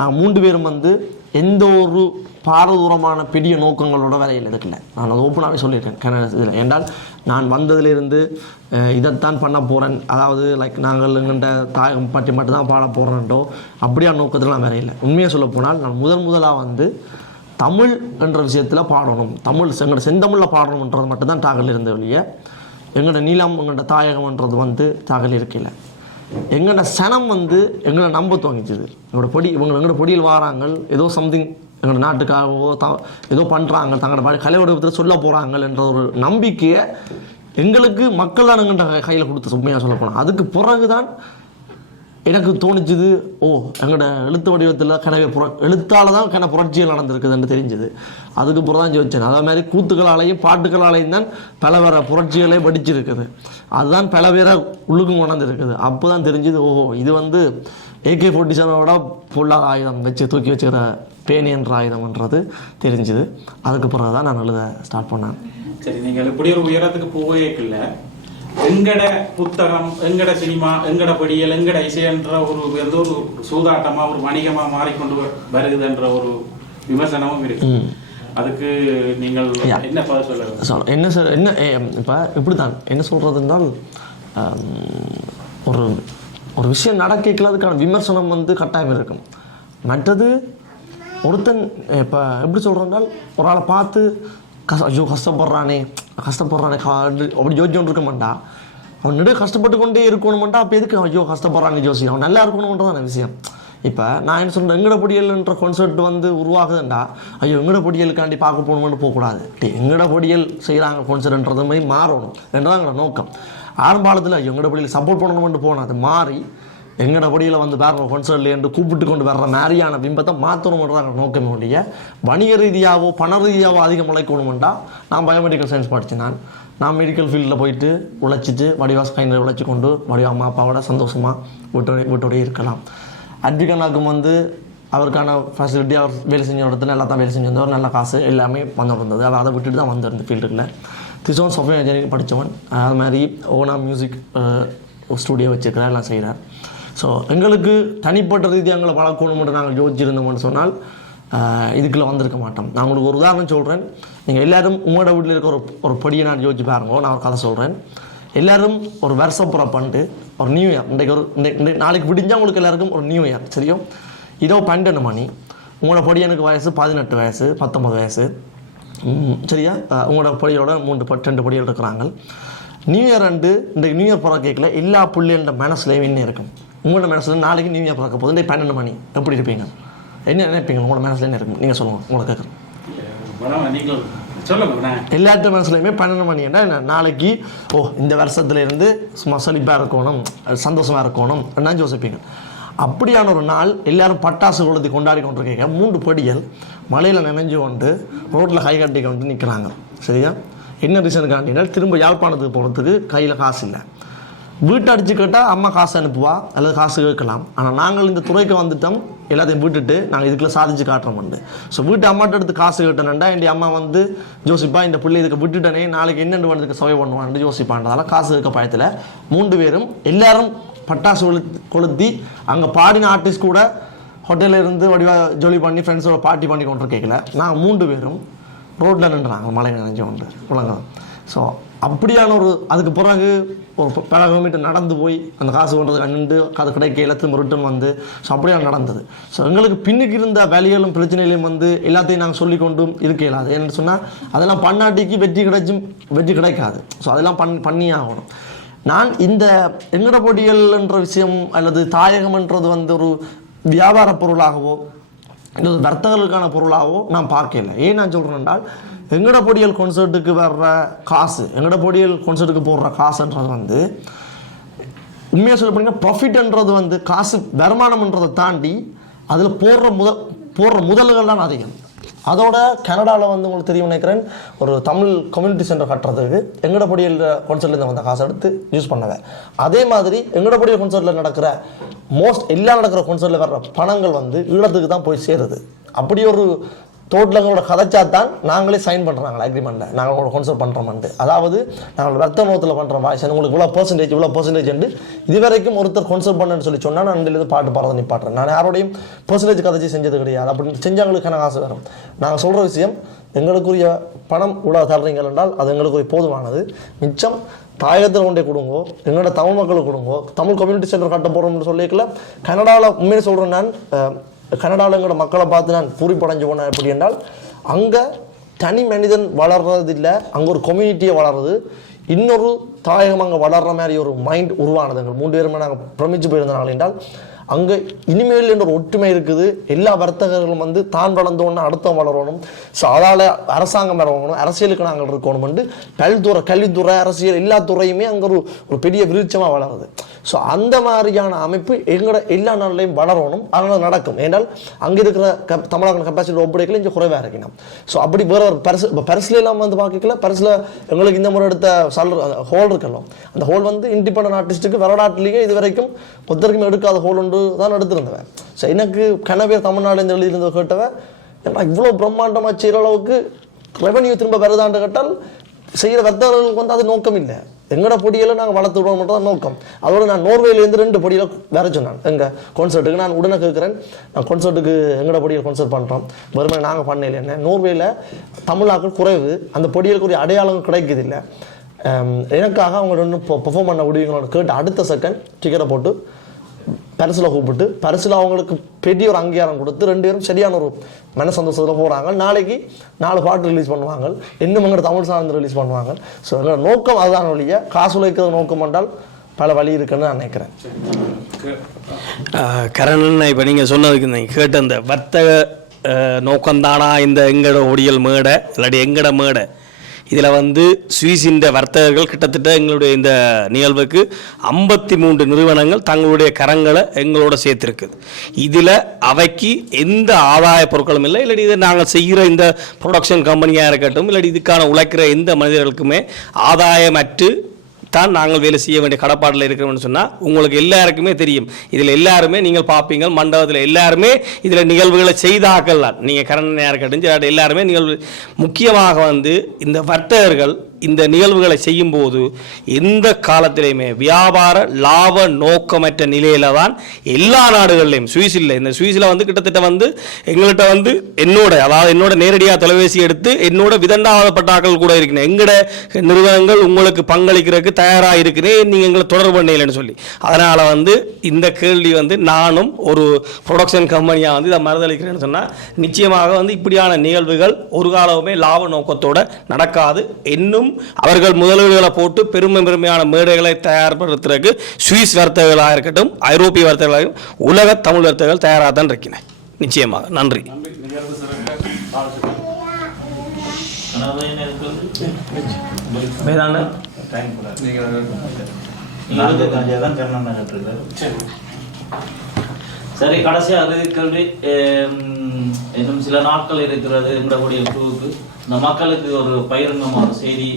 நாங்கள் 3 பேரும் வந்து எந்த ஒரு பாரதூரமான பெரிய நோக்கங்களோட வரையில் இருக்குல்ல. நான் அதை ஓப்பனாகவே சொல்லியிருக்கேன் இதில். என்றால் நான் வந்ததுலேருந்து இதைத்தான் பண்ண போகிறேன், அதாவது லைக் நாங்கள் எங்கள்கிட்ட தாயகம் பற்றி மட்டும்தான் பாட போகிறேன்ட்டோ அப்படியான நோக்கத்தில் நான் வரையில்லை. உண்மையாக சொல்ல போனால் நான் முதலாக வந்து தமிழ் என்ற விஷயத்தில் பாடணும், எங்களோட செந்தமிழில் பாடணுன்றது மட்டும்தான் தாக்கல் இருந்த வழியே. எங்களோட நீளம் எங்களோட தாயகம்ன்றது வந்து தாக்கல் இருக்கையில் எங்களோட சனம் வந்து எங்களை நம்ப துவங்கிச்சுது. எங்களோட பொடியில் வாராங்க, ஏதோ சம்திங் எங்களோட நாட்டுக்காகவோ ஏதோ பண்ணுறாங்க, தங்களோட கலை வடிவத்தில் சொல்ல போகிறாங்க என்ற ஒரு நம்பிக்கையை எங்களுக்கு மக்கள் தான் எங்கள்கிட்ட கையில் கொடுத்து உண்மையாக சொல்ல போனால். அதுக்கு பிறகு தான் எனக்கு தோணிச்சுது, எங்களோட எழுத்து வடிவத்தில் எழுத்தால் தான் புரட்சிகள் நடந்திருக்குதுன்னு தெரிஞ்சுது. அதுக்கு பிறகு தான் யோசிச்சேன். அதே மாதிரி கூத்துக்களாலையும் பாட்டுக்களாலையும் தான் பல வேற புரட்சிகளே படிச்சிருக்குது. அதுதான் பல பேரை உள்ளுக்கும் கொண்டாந்துருக்குது. அப்போ தான் தெரிஞ்சுது, இது வந்து AK-47 பொருளாக ஆயுதம் வச்சு தூக்கி வச்சுக்கிற பேணி என்ற ஆயுதம்ன்றது தெரிஞ்சுது. அதுக்கு பிறகு தான் நான் எழுத ஸ்டார்ட் பண்ணேன். சரி, நீங்கள் இப்படி ஒரு உயரத்துக்கு போகவே இல்லை, எங்கட புத்தகம், எங்கட சினிமா, எங்கட படியல், எங்கட இசை என்ற ஒரு சூதாட்டமா ஒரு வணிகமா மாறிக்கொண்டு வருகுதுன்ற ஒரு விமர்சனமும் இருக்கு. அதுக்கு நீங்கள் என்ன சொல்ல என்ன சார்? இப்போ இப்படி தான் என்ன சொல்கிறதுனால் ஒரு விஷயம் நடக்கல அதுக்கான விமர்சனம் வந்து கட்டாயம் இருக்கும். மற்றது ஒருத்தன் இப்போ எப்படி சொல்கிறோம்னால் ஒரு ஆளை பார்த்து ஐயோ கஷ்டப்படுறானே அப்படி யோசிச்சுட்டு இருக்க மாட்டா. அவன் நெடு கஷ்டப்பட்டு கொண்டே இருக்கணுமெண்டா. அப்போ எதுக்கு ஐயோ கஷ்டப்படுறாங்க ஜோசி, அவன் நல்லா இருக்கணுன்றதான விஷயம். இப்போ நான் என்ன சொல்கிறேன், எங்கட பொடியல்ன்ற கான்செப்ட் வந்து உருவாகுதுண்டா, ஐயோ எங்கட பொடியலுக்காண்டி பார்க்க போகணுமென்று போகக்கூடாது. எங்கட பொடியல் செய்கிறாங்க கான்செப்ட்ன்றது மாதிரி மாறணும் என்றதான் எங்களோட நோக்கம். ஆரம்பாலத்தில் ஐயோ எங்கட பொடியில் சப்போர்ட் பண்ணணுமென்று போனோம். அது மாறி எங்கட பொடியில் வந்து வேற கான்செப்ட்லேருந்து கூப்பிட்டு கொண்டு வர்ற மாதிரியான பிம்பத்தை மாற்றணுமென்றதாங்க நோக்கமே ஒழிய வணிக ரீதியாகவோ பண ரீதியாகவோ அதிகம் உழைக்கணுமெண்டா. நான் பயோமெடிக்கல் சயின்ஸ் படித்தேன். நான் மெடிக்கல் ஃபீல்டில் போயிட்டு உழைச்சிட்டு வடிவாஸ் கையில் உழைச்சி கொண்டு வடிவா அம்மா அப்பாவோட சந்தோஷமாக வீட்டோடய இருக்கலாம். அட்விகனாக்கும் வந்து அவருக்கான ஃபெசிலிட்டி, அவர் வேலை செஞ்ச இடத்துல நல்லா தான் வேலை செஞ்சு வந்தவர், நல்ல காசு எல்லாமே வந்துட்டு இருந்தது. அவர் அதை விட்டுட்டு தான் வந்திருந்த ஃபீல்டுக்குள்ள. திசோன் சாஃப்ட்வேர் இன்ஜினியரிங் படித்தவன். அது மாதிரி ஓனா மியூசிக் ஸ்டூடியோ வச்சுருக்கிறேன், எல்லாம் செய்கிறார். ஸோ எங்களுக்கு தனிப்பட்ட ரீதியாக எங்களை வளர்க்கணும்னு நாங்கள் யோசிச்சிருந்தோம்னு சொன்னால் இதுக்குள்ளே வந்திருக்க மாட்டோம். நான் உங்களுக்கு ஒரு உதாரணம் சொல்கிறேன். நீங்கள் எல்லோரும் உங்களோட வீட்டில் இருக்க ஒரு படியை நான் யோசிச்சு பாருங்க. நான் ஒரு கதை சொல்கிறேன். எல்லோரும் ஒரு வருஷப்புற பண்ணிட்டு ஒரு நியூ இயர், இன்றைக்கு நாளைக்கு விடிஞ்சால் உங்களுக்கு எல்லாருக்கும் ஒரு நியூ இயர் சரியோ. இதோ 12 மணி, உங்களோட படியனுக்கு வயசு 18 வயசு 19 வயசு சரியா. உங்களோட படியோட 2 படிகள் இருக்கிறாங்க. நியூ இயர் இன்றைக்கு நியூ இயர் பிறக்க கேட்கல எல்லா பிள்ளைகளோட மனசுலேயும் என்ன இருக்கும்? உங்களோட மனசில் நாளைக்கு நியூ இயர் பிறக்க போகுது, இன்றைக்கு 12 மணி எப்படி இருப்பீங்க? என்ன நினைப்பீங்க? உங்களோட மனசில் என்ன இருக்கும்? நீங்கள் சொல்லுங்கள், உங்களை கேட்குறேன். எல்லாத்த மனசுலையுமே 12 மணி என்ன நாளைக்கு இந்த வருஷத்துலேருந்து சும்மா செழிப்பாக இருக்கணும், சந்தோஷமாக இருக்கணும் என்ன யோசிப்பீங்க. அப்படியான ஒரு நாள் எல்லாரும் பட்டாசு கொளுத்தி கொண்டாடி கொண்டிருக்கீங்க. 3 படிகள் மலையில் நினைஞ்சு கொண்டு ரோட்டில் கை கட்டி கொண்டு நிற்கிறாங்க சரியா. என்ன ரீசனுக்காண்டினா திரும்ப யாழ்ப்பாணத்துக்கு போகிறதுக்கு கையில் காசு இல்லை. வீட்டை அடித்து கேட்டால் அம்மா காசு அனுப்புவா அல்லது காசு கேட்கலாம். ஆனால் நாங்கள் இந்த துறைக்கு வந்துட்டோம், எல்லாத்தையும் விட்டுட்டு நாங்கள் இதுக்குள்ளே சாதிச்சு காட்டுறோம்ண்டு. ஸோ வீட்டு அம்மாட்ட எடுத்து காசு கேட்டேன்டா என் அம்மா வந்து யோசிப்பா இந்த பிள்ளை இதுக்கு விட்டுட்டனே நாளைக்கு என்னென்று பண்ணுறதுக்கு சவை பண்ணுவான்னு யோசிப்பான்றதால காசு கேட்க பயத்தில் 3 பேரும் எல்லாரும் பட்டாசு கொளுத்தி அங்கே பாடின ஆர்டிஸ்ட் கூட ஹோட்டலில் இருந்து வடிவாக ஜொலி பண்ணி ஃப்ரெண்ட்ஸோட பார்ட்டி பண்ணி கொண்டு கேட்கல. நாங்கள் 3 பேரும் ரோட்டில் நின்றுறாங்க மழை நினைஞ்சு கொண்டு உலகம். ஸோ அப்படியான அதுக்கு பிறகு ஒரு பல கிலோமீட்டர் நடந்து போய் அந்த காசு கொண்டதுக்கு நின்று அது கிடைக்கல திரும்ப ரிட்டர்ன் வந்து ஸோ அப்படியான நடந்தது. ஸோ எங்களுக்கு பின்னுக்கு இருந்த வேலைகளும் பிரச்சனைகளையும் எல்லாத்தையும் நாங்கள் சொல்லி கொண்டும் இருக்க இயலாது. ஏன்னு சொன்னால் அதெல்லாம் பண்ணாட்டிக்கு வெற்றி கிடைக்காது. ஸோ அதெல்லாம் பண்ணியே ஆகணும். நான் இந்த எங்கட போட்டிகள் என்ற விஷயம் அல்லது தாயகம்ன்றது ஒரு வியாபார பொருளாகவோ இல்லை வர்த்தகர்களுக்கான பொருளாகவோ நான் பார்க்கல. ஏன் நான் சொல்கிறேன் என்றால் எங்கட பொடியல் கான்சர்ட்டுக்கு வர்ற காசு, எங்கட பொடியல் கான்சர்ட்டுக்கு போடுற காசுன்றது உண்மையாக சொல்ல போனீங்கன்னா ப்ராஃபிட்ன்றது காசு வருமானம்ன்றதை தாண்டி அதில் போடுற முதல்கள் தான் அதிகம். அதோட கனடாவில் உங்களுக்கு தெரியும் நினைக்கிறேன் ஒரு தமிழ் கம்யூனிட்டி சென்டர் கட்டுறதுக்கு எங்கட பொடியல் கான்சர்ட்லேருந்து வந்த காசை எடுத்து யூஸ் பண்ணுவேன். அதே மாதிரி எங்கட பொடியல் கான்சர்ட்டில் நடக்கிற எல்லா நடக்கிற கான்சர்ட்டில் வர்ற பணங்கள் ஈழத்துக்கு தான் போய் சேருது. அப்படி ஒரு தோட்டில் எங்களோட கதைச்சா தான் நாங்களே சைன் பண்ணுறாங்களா அக்ரிமெண்ட்டில் நாங்கள் உங்களோட கான்சர்ட் பண்ணுறோம்ட்டு. அதாவது நாங்கள் வர்த்த நோத்தில் பண்ணுறோம் வாய்ஸ் உங்களுக்கு இவ்வளோ பர்சன்டேஜ் இது வரைக்கும் ஒருத்தர் கான்சர்ட் பண்ணுன்னு சொல்லி சொன்னால் நான் இருந்து பாட்டு பாடுறது நிப்பாட்டுறேன். நான் யாரோடையும் பர்சன்டேஜ் கதைச்சி செஞ்சது கிடையாது. அப்படின்னு செஞ்சவங்களுக்கான காசு வரும். நாங்கள் சொல்கிற விஷயம் எங்களுக்குரிய பணம் இவ்வளோ தர்றீங்கள் என்றால் அது எங்களுக்குரிய போதுமானது. மிச்சம் தாயகத்தில் கொண்டே கொடுங்கோ, எங்களோட தமிழ் மக்களுக்கு கொடுங்கோ. தமிழ் கம்யூனிட்டி சென்டர் கட்ட போகிறோம்னு சொல்லிக்கல. கனடாவில் உண்மையை சொல்கிறேன், நான் கனடாவில் எங்களோட மக்களை பார்த்து நான் பூரிப்படைஞ்சு போனேன். எப்படி என்றால் அங்கே தனி மனிதன் வளர்றதில்லை, அங்கே ஒரு கம்யூனிட்டியை வளருது. இன்னொரு தாயகம் அங்கே வளர்கிற மாதிரி ஒரு மைண்ட் உருவானது. எங்கள் 3 பேருமே நாங்கள் பிரமிச்சு போயிருந்தனால என்றால் அங்கே இனிமேல் என்ற ஒரு ஒற்றுமை இருக்குது. எல்லா வர்த்தகர்களும் தான் வளர்ந்தோன்னு அடுத்த வளரணும். ஸோ அதால் அரசாங்கம் வரணும், அரசியலுக்கு நாங்கள் இருக்கணும்னு பல்துறை கல்வித்துறை அரசியல் எல்லா துறையுமே அங்கே ஒரு பெரிய விருட்சமாக வளருது. ஸோ அந்த மாதிரியான அமைப்பு எங்களோட எல்லா நாள்லையும் வளரணும். அதனால் நடக்கும். ஏன்னால் அங்கே இருக்கிற தமிழக கெப்பாசிட்டி ஒப்படைக்கல இங்கே குறைவாக இருக்கணும். ஸோ அப்படி வேற ஒரு பரிசுல எல்லாம் பார்க்கல. பரிசில் எங்களுக்கு இந்த முறை எடுத்த ஹோல் இருக்கலாம். அந்த ஹோல் இண்டிபெண்டன்ட் ஆர்டிஸ்ட்டுக்கு வரலாற்றிலேயே இது வரைக்கும் ஒருத்தருக்குமே எடுக்காத ஹோல் ஒன்று தான் எடுத்திருந்தவன். ஸோ எனக்கு கனவேர் தமிழ்நாடு இந்த எழுதியிருந்த கேட்டவன் இவ்வளோ பிரம்மாண்டமாக செய்கிற அளவுக்கு ரெவன்யூ திரும்ப வருதான்னு கேட்டால் செய்கிற வர்த்தகர்களுக்கு அது நோக்கம் இல்லை. எங்கட பொடியில் நாங்கள் வளர்த்து விடுவோம் மட்டும் தான் நோக்கம். அதோடு நான் நோர்வேலேருந்து 2 பொடியில் வேற சொன்னேன். எங்கள் கான்சர்ட்டுக்கு நான் உடனே கேட்குறேன், நான் கான்சர்ட்டுக்கு எங்கட பொடியில் கான்சர்ட் பண்ணுறோம், வெறுமை நாங்கள் பண்ணல. என்ன நோர்வேயில் தமிழாக்கள் குறைவு, அந்த பொடிகளுக்கு ஒரு அடையாளம் கிடைக்குது இல்லை. எனக்காக அவங்க இன்னும் பெர்ஃபார்ம் பண்ண விடுவீங்களோட கேட்டு அடுத்த செகண்ட் டிக்கெட்டை போட்டு பரிசில் கூப்பிட்டு பரிசில் அவங்களுக்கு பெரிய ஒரு அங்கீகாரம் கொடுத்து 2 பேரும் சரியான ஒரு மன சந்தோஷத்தில் போகிறாங்க. நாளைக்கு 4 பாட்டு ரிலீஸ் பண்ணுவாங்க, இன்னும் எங்களோட தமிழ் சார்ந்து ரிலீஸ் பண்ணுவாங்க. ஸோ எங்களோட நோக்கம் அதுதான் வழிய காசு உழைக்கிறது நோக்கம் என்றால் பல வழி இருக்குன்னு நான் நினைக்கிறேன். கரணன், இப்போ நீங்கள் சொன்னதுக்கு நீங்கள் கேட்ட அந்த வர்த்தக நோக்கம்தானா இந்த எங்கட ஒடியல் மேடை இல்லாட்டி எங்கட மேடை? இதில் சுவிஸின் வர்த்தகர்கள் கிட்டத்தட்ட எங்களுடைய இந்த நிகழ்வுக்கு 53 நிறுவனங்கள் தங்களுடைய கரங்களை எங்களோட சேர்த்துருக்குது. இதில் அவைக்கு எந்த ஆதாய பொருட்களும் இல்லை. இல்லாட்டி இதை நாங்கள் செய்கிற இந்த ப்ரொடக்ஷன் கம்பெனியாக இருக்கட்டும், இல்லாட்டி இதுக்கான உழைக்கிற எந்த மனிதர்களுக்குமே ஆதாயமற்று தான் நாங்கள் வேலை செய்ய வேண்டிய கடப்பாட்டில் இருக்கிறோம்னு சொன்னால் உங்களுக்கு எல்லாருக்குமே தெரியும். இதில் எல்லாருமே நீங்கள் பார்ப்பீங்க, மண்டபத்தில் எல்லாருமே இதில் நிகழ்வுகளை செய்தாக்கலாம். நீங்கள் கரணையாக இருக்கட்டும் எல்லாருமே நிகழ்வு முக்கியமாக இந்த வர்த்தகர்கள் இந்த நிகழ்வுகளை செய்யும்போது எந்த காலத்திலையுமே வியாபார லாப நோக்கமற்ற நிலையில தான் எல்லா நாடுகள்லையும் சுவிஸில் இந்த சுவிஸில் வந்து கிட்டத்தட்ட வந்து எங்கள்கிட்ட வந்து என்னோட நேரடியாக தொலைபேசி எடுத்து என்னோட விதண்டாவதப்பட்டாக்கள் கூட இருக்கிறேன், எங்களோட நிறுவனங்கள் உங்களுக்கு பங்களிக்கிறதுக்கு தயாராக இருக்கிறேன், நீங்கள் எங்களை தொடர்பு பண்ணலைன்னு சொல்லி. அதனால் வந்து இந்த கேள்வி வந்து நானும் ஒரு ப்ரொடக்ஷன் கம்பெனியாக வந்து இதை மறுதளிக்கிறேன்னு சொன்னால் நிச்சயமாக வந்து இப்படியான நிகழ்வுகள் ஒரு காலமே லாப நோக்கத்தோடு நடக்காது. இன்னும் அவர்கள் முதலீடுகளை போட்டு பெருமையான மேடைகளை தயார்படுத்துறதுக்கு சுவிஸ் வர்த்தகர்களாக இருக்கட்டும், ஐரோப்பிய வர்த்தகர்களாக உலக தமிழ் வர்த்தகர்கள் தயாராக தான் இருக்கிறேன். நிச்சயமாக நன்றி. சரி, கடைசியாக அது கேள்வி. இன்னும் சில நாட்கள் இருக்கிறது எங்களுடைய டூருக்கு. இந்த மக்களுக்கு ஒரு பகிரங்கமான செய்தி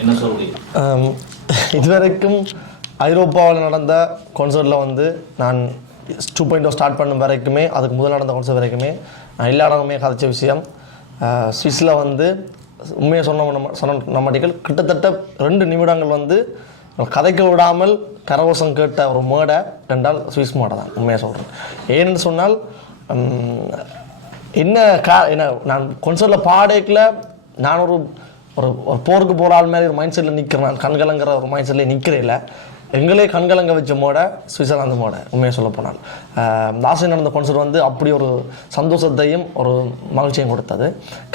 என்ன சொல்றீங்க? இதுவரைக்கும் ஐரோப்பாவில் நடந்த கான்சர்ட்டில் வந்து நான் 2.0 ஸ்டார்ட் பண்ணும் வரைக்குமே, அதுக்கு முதல் நடந்த கான்சர்ட் வரைக்குமே நான் எல்லா இடமுமே கதைச்ச விஷயம், சுவிஸில் வந்து உண்மையை சொன்ன மாட்டீர்கள் கிட்டத்தட்ட 2 நிமிடங்கள் வந்து கதைக்க விடாமல் கரகோஷம் கேட்ட ஒரு மேடை என்றால் சுவிஸ் மேடை தான். உண்மையாக சொல்கிறேன். ஏன்னு சொன்னால் என்ன நான் கொன்சர்ட்டில் பாடேக்கில் நான் ஒரு போருக்கு போகிற ஆள் மாதிரி ஒரு மைண்ட் செட்டில் நிற்கிறேன். நான் கண்கலங்கிற ஒரு மைண்ட் செட்டில் நிற்கிறேன். எங்களே கண்கலங்க வச்ச மோடை சுவிட்சர்லாந்து மோடை. உண்மையாக சொல்ல போனால் லாஸ்ட் நடந்த கொன்சர்ட் வந்து அப்படி ஒரு சந்தோஷத்தையும் ஒரு மகிழ்ச்சியும் கொடுத்தது.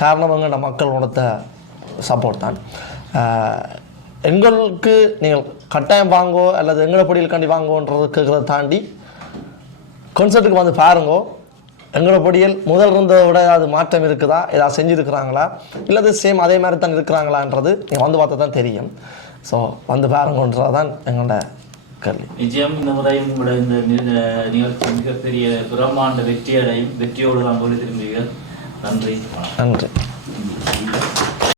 காரணம் எங்கள்ட மக்கள் கொடுத்த சப்போர்ட் தான். எங்களுக்கு நீங்கள் கட்டாயம் வாங்கோ அல்லது எங்களை படியலுக்காண்டி வாங்கோன்றது கேட்குறத தாண்டி கான்சர்ட்டுக்கு வந்து பாருங்கோ. எங்களோட பொடியல் முதல் இருந்ததை விட ஏதாவது மாற்றம் இருக்குதா, ஏதாவது செஞ்சுருக்கிறாங்களா, இல்லை சேம் அதே மாதிரி தான் இருக்கிறாங்களான்றது நீங்கள் வந்து பார்த்தா தான் தெரியும். ஸோ வந்து பாருங்கன்றது தான் எங்களோட கேள்வி. நிச்சயம் இந்த முறையும் உங்களோட இந்த நிகழ்ச்சி மிகப்பெரிய பிரம்மாண்ட வெற்றியோடு தான் கொண்டு திரும்புவீர்கள். நன்றி. நன்றி.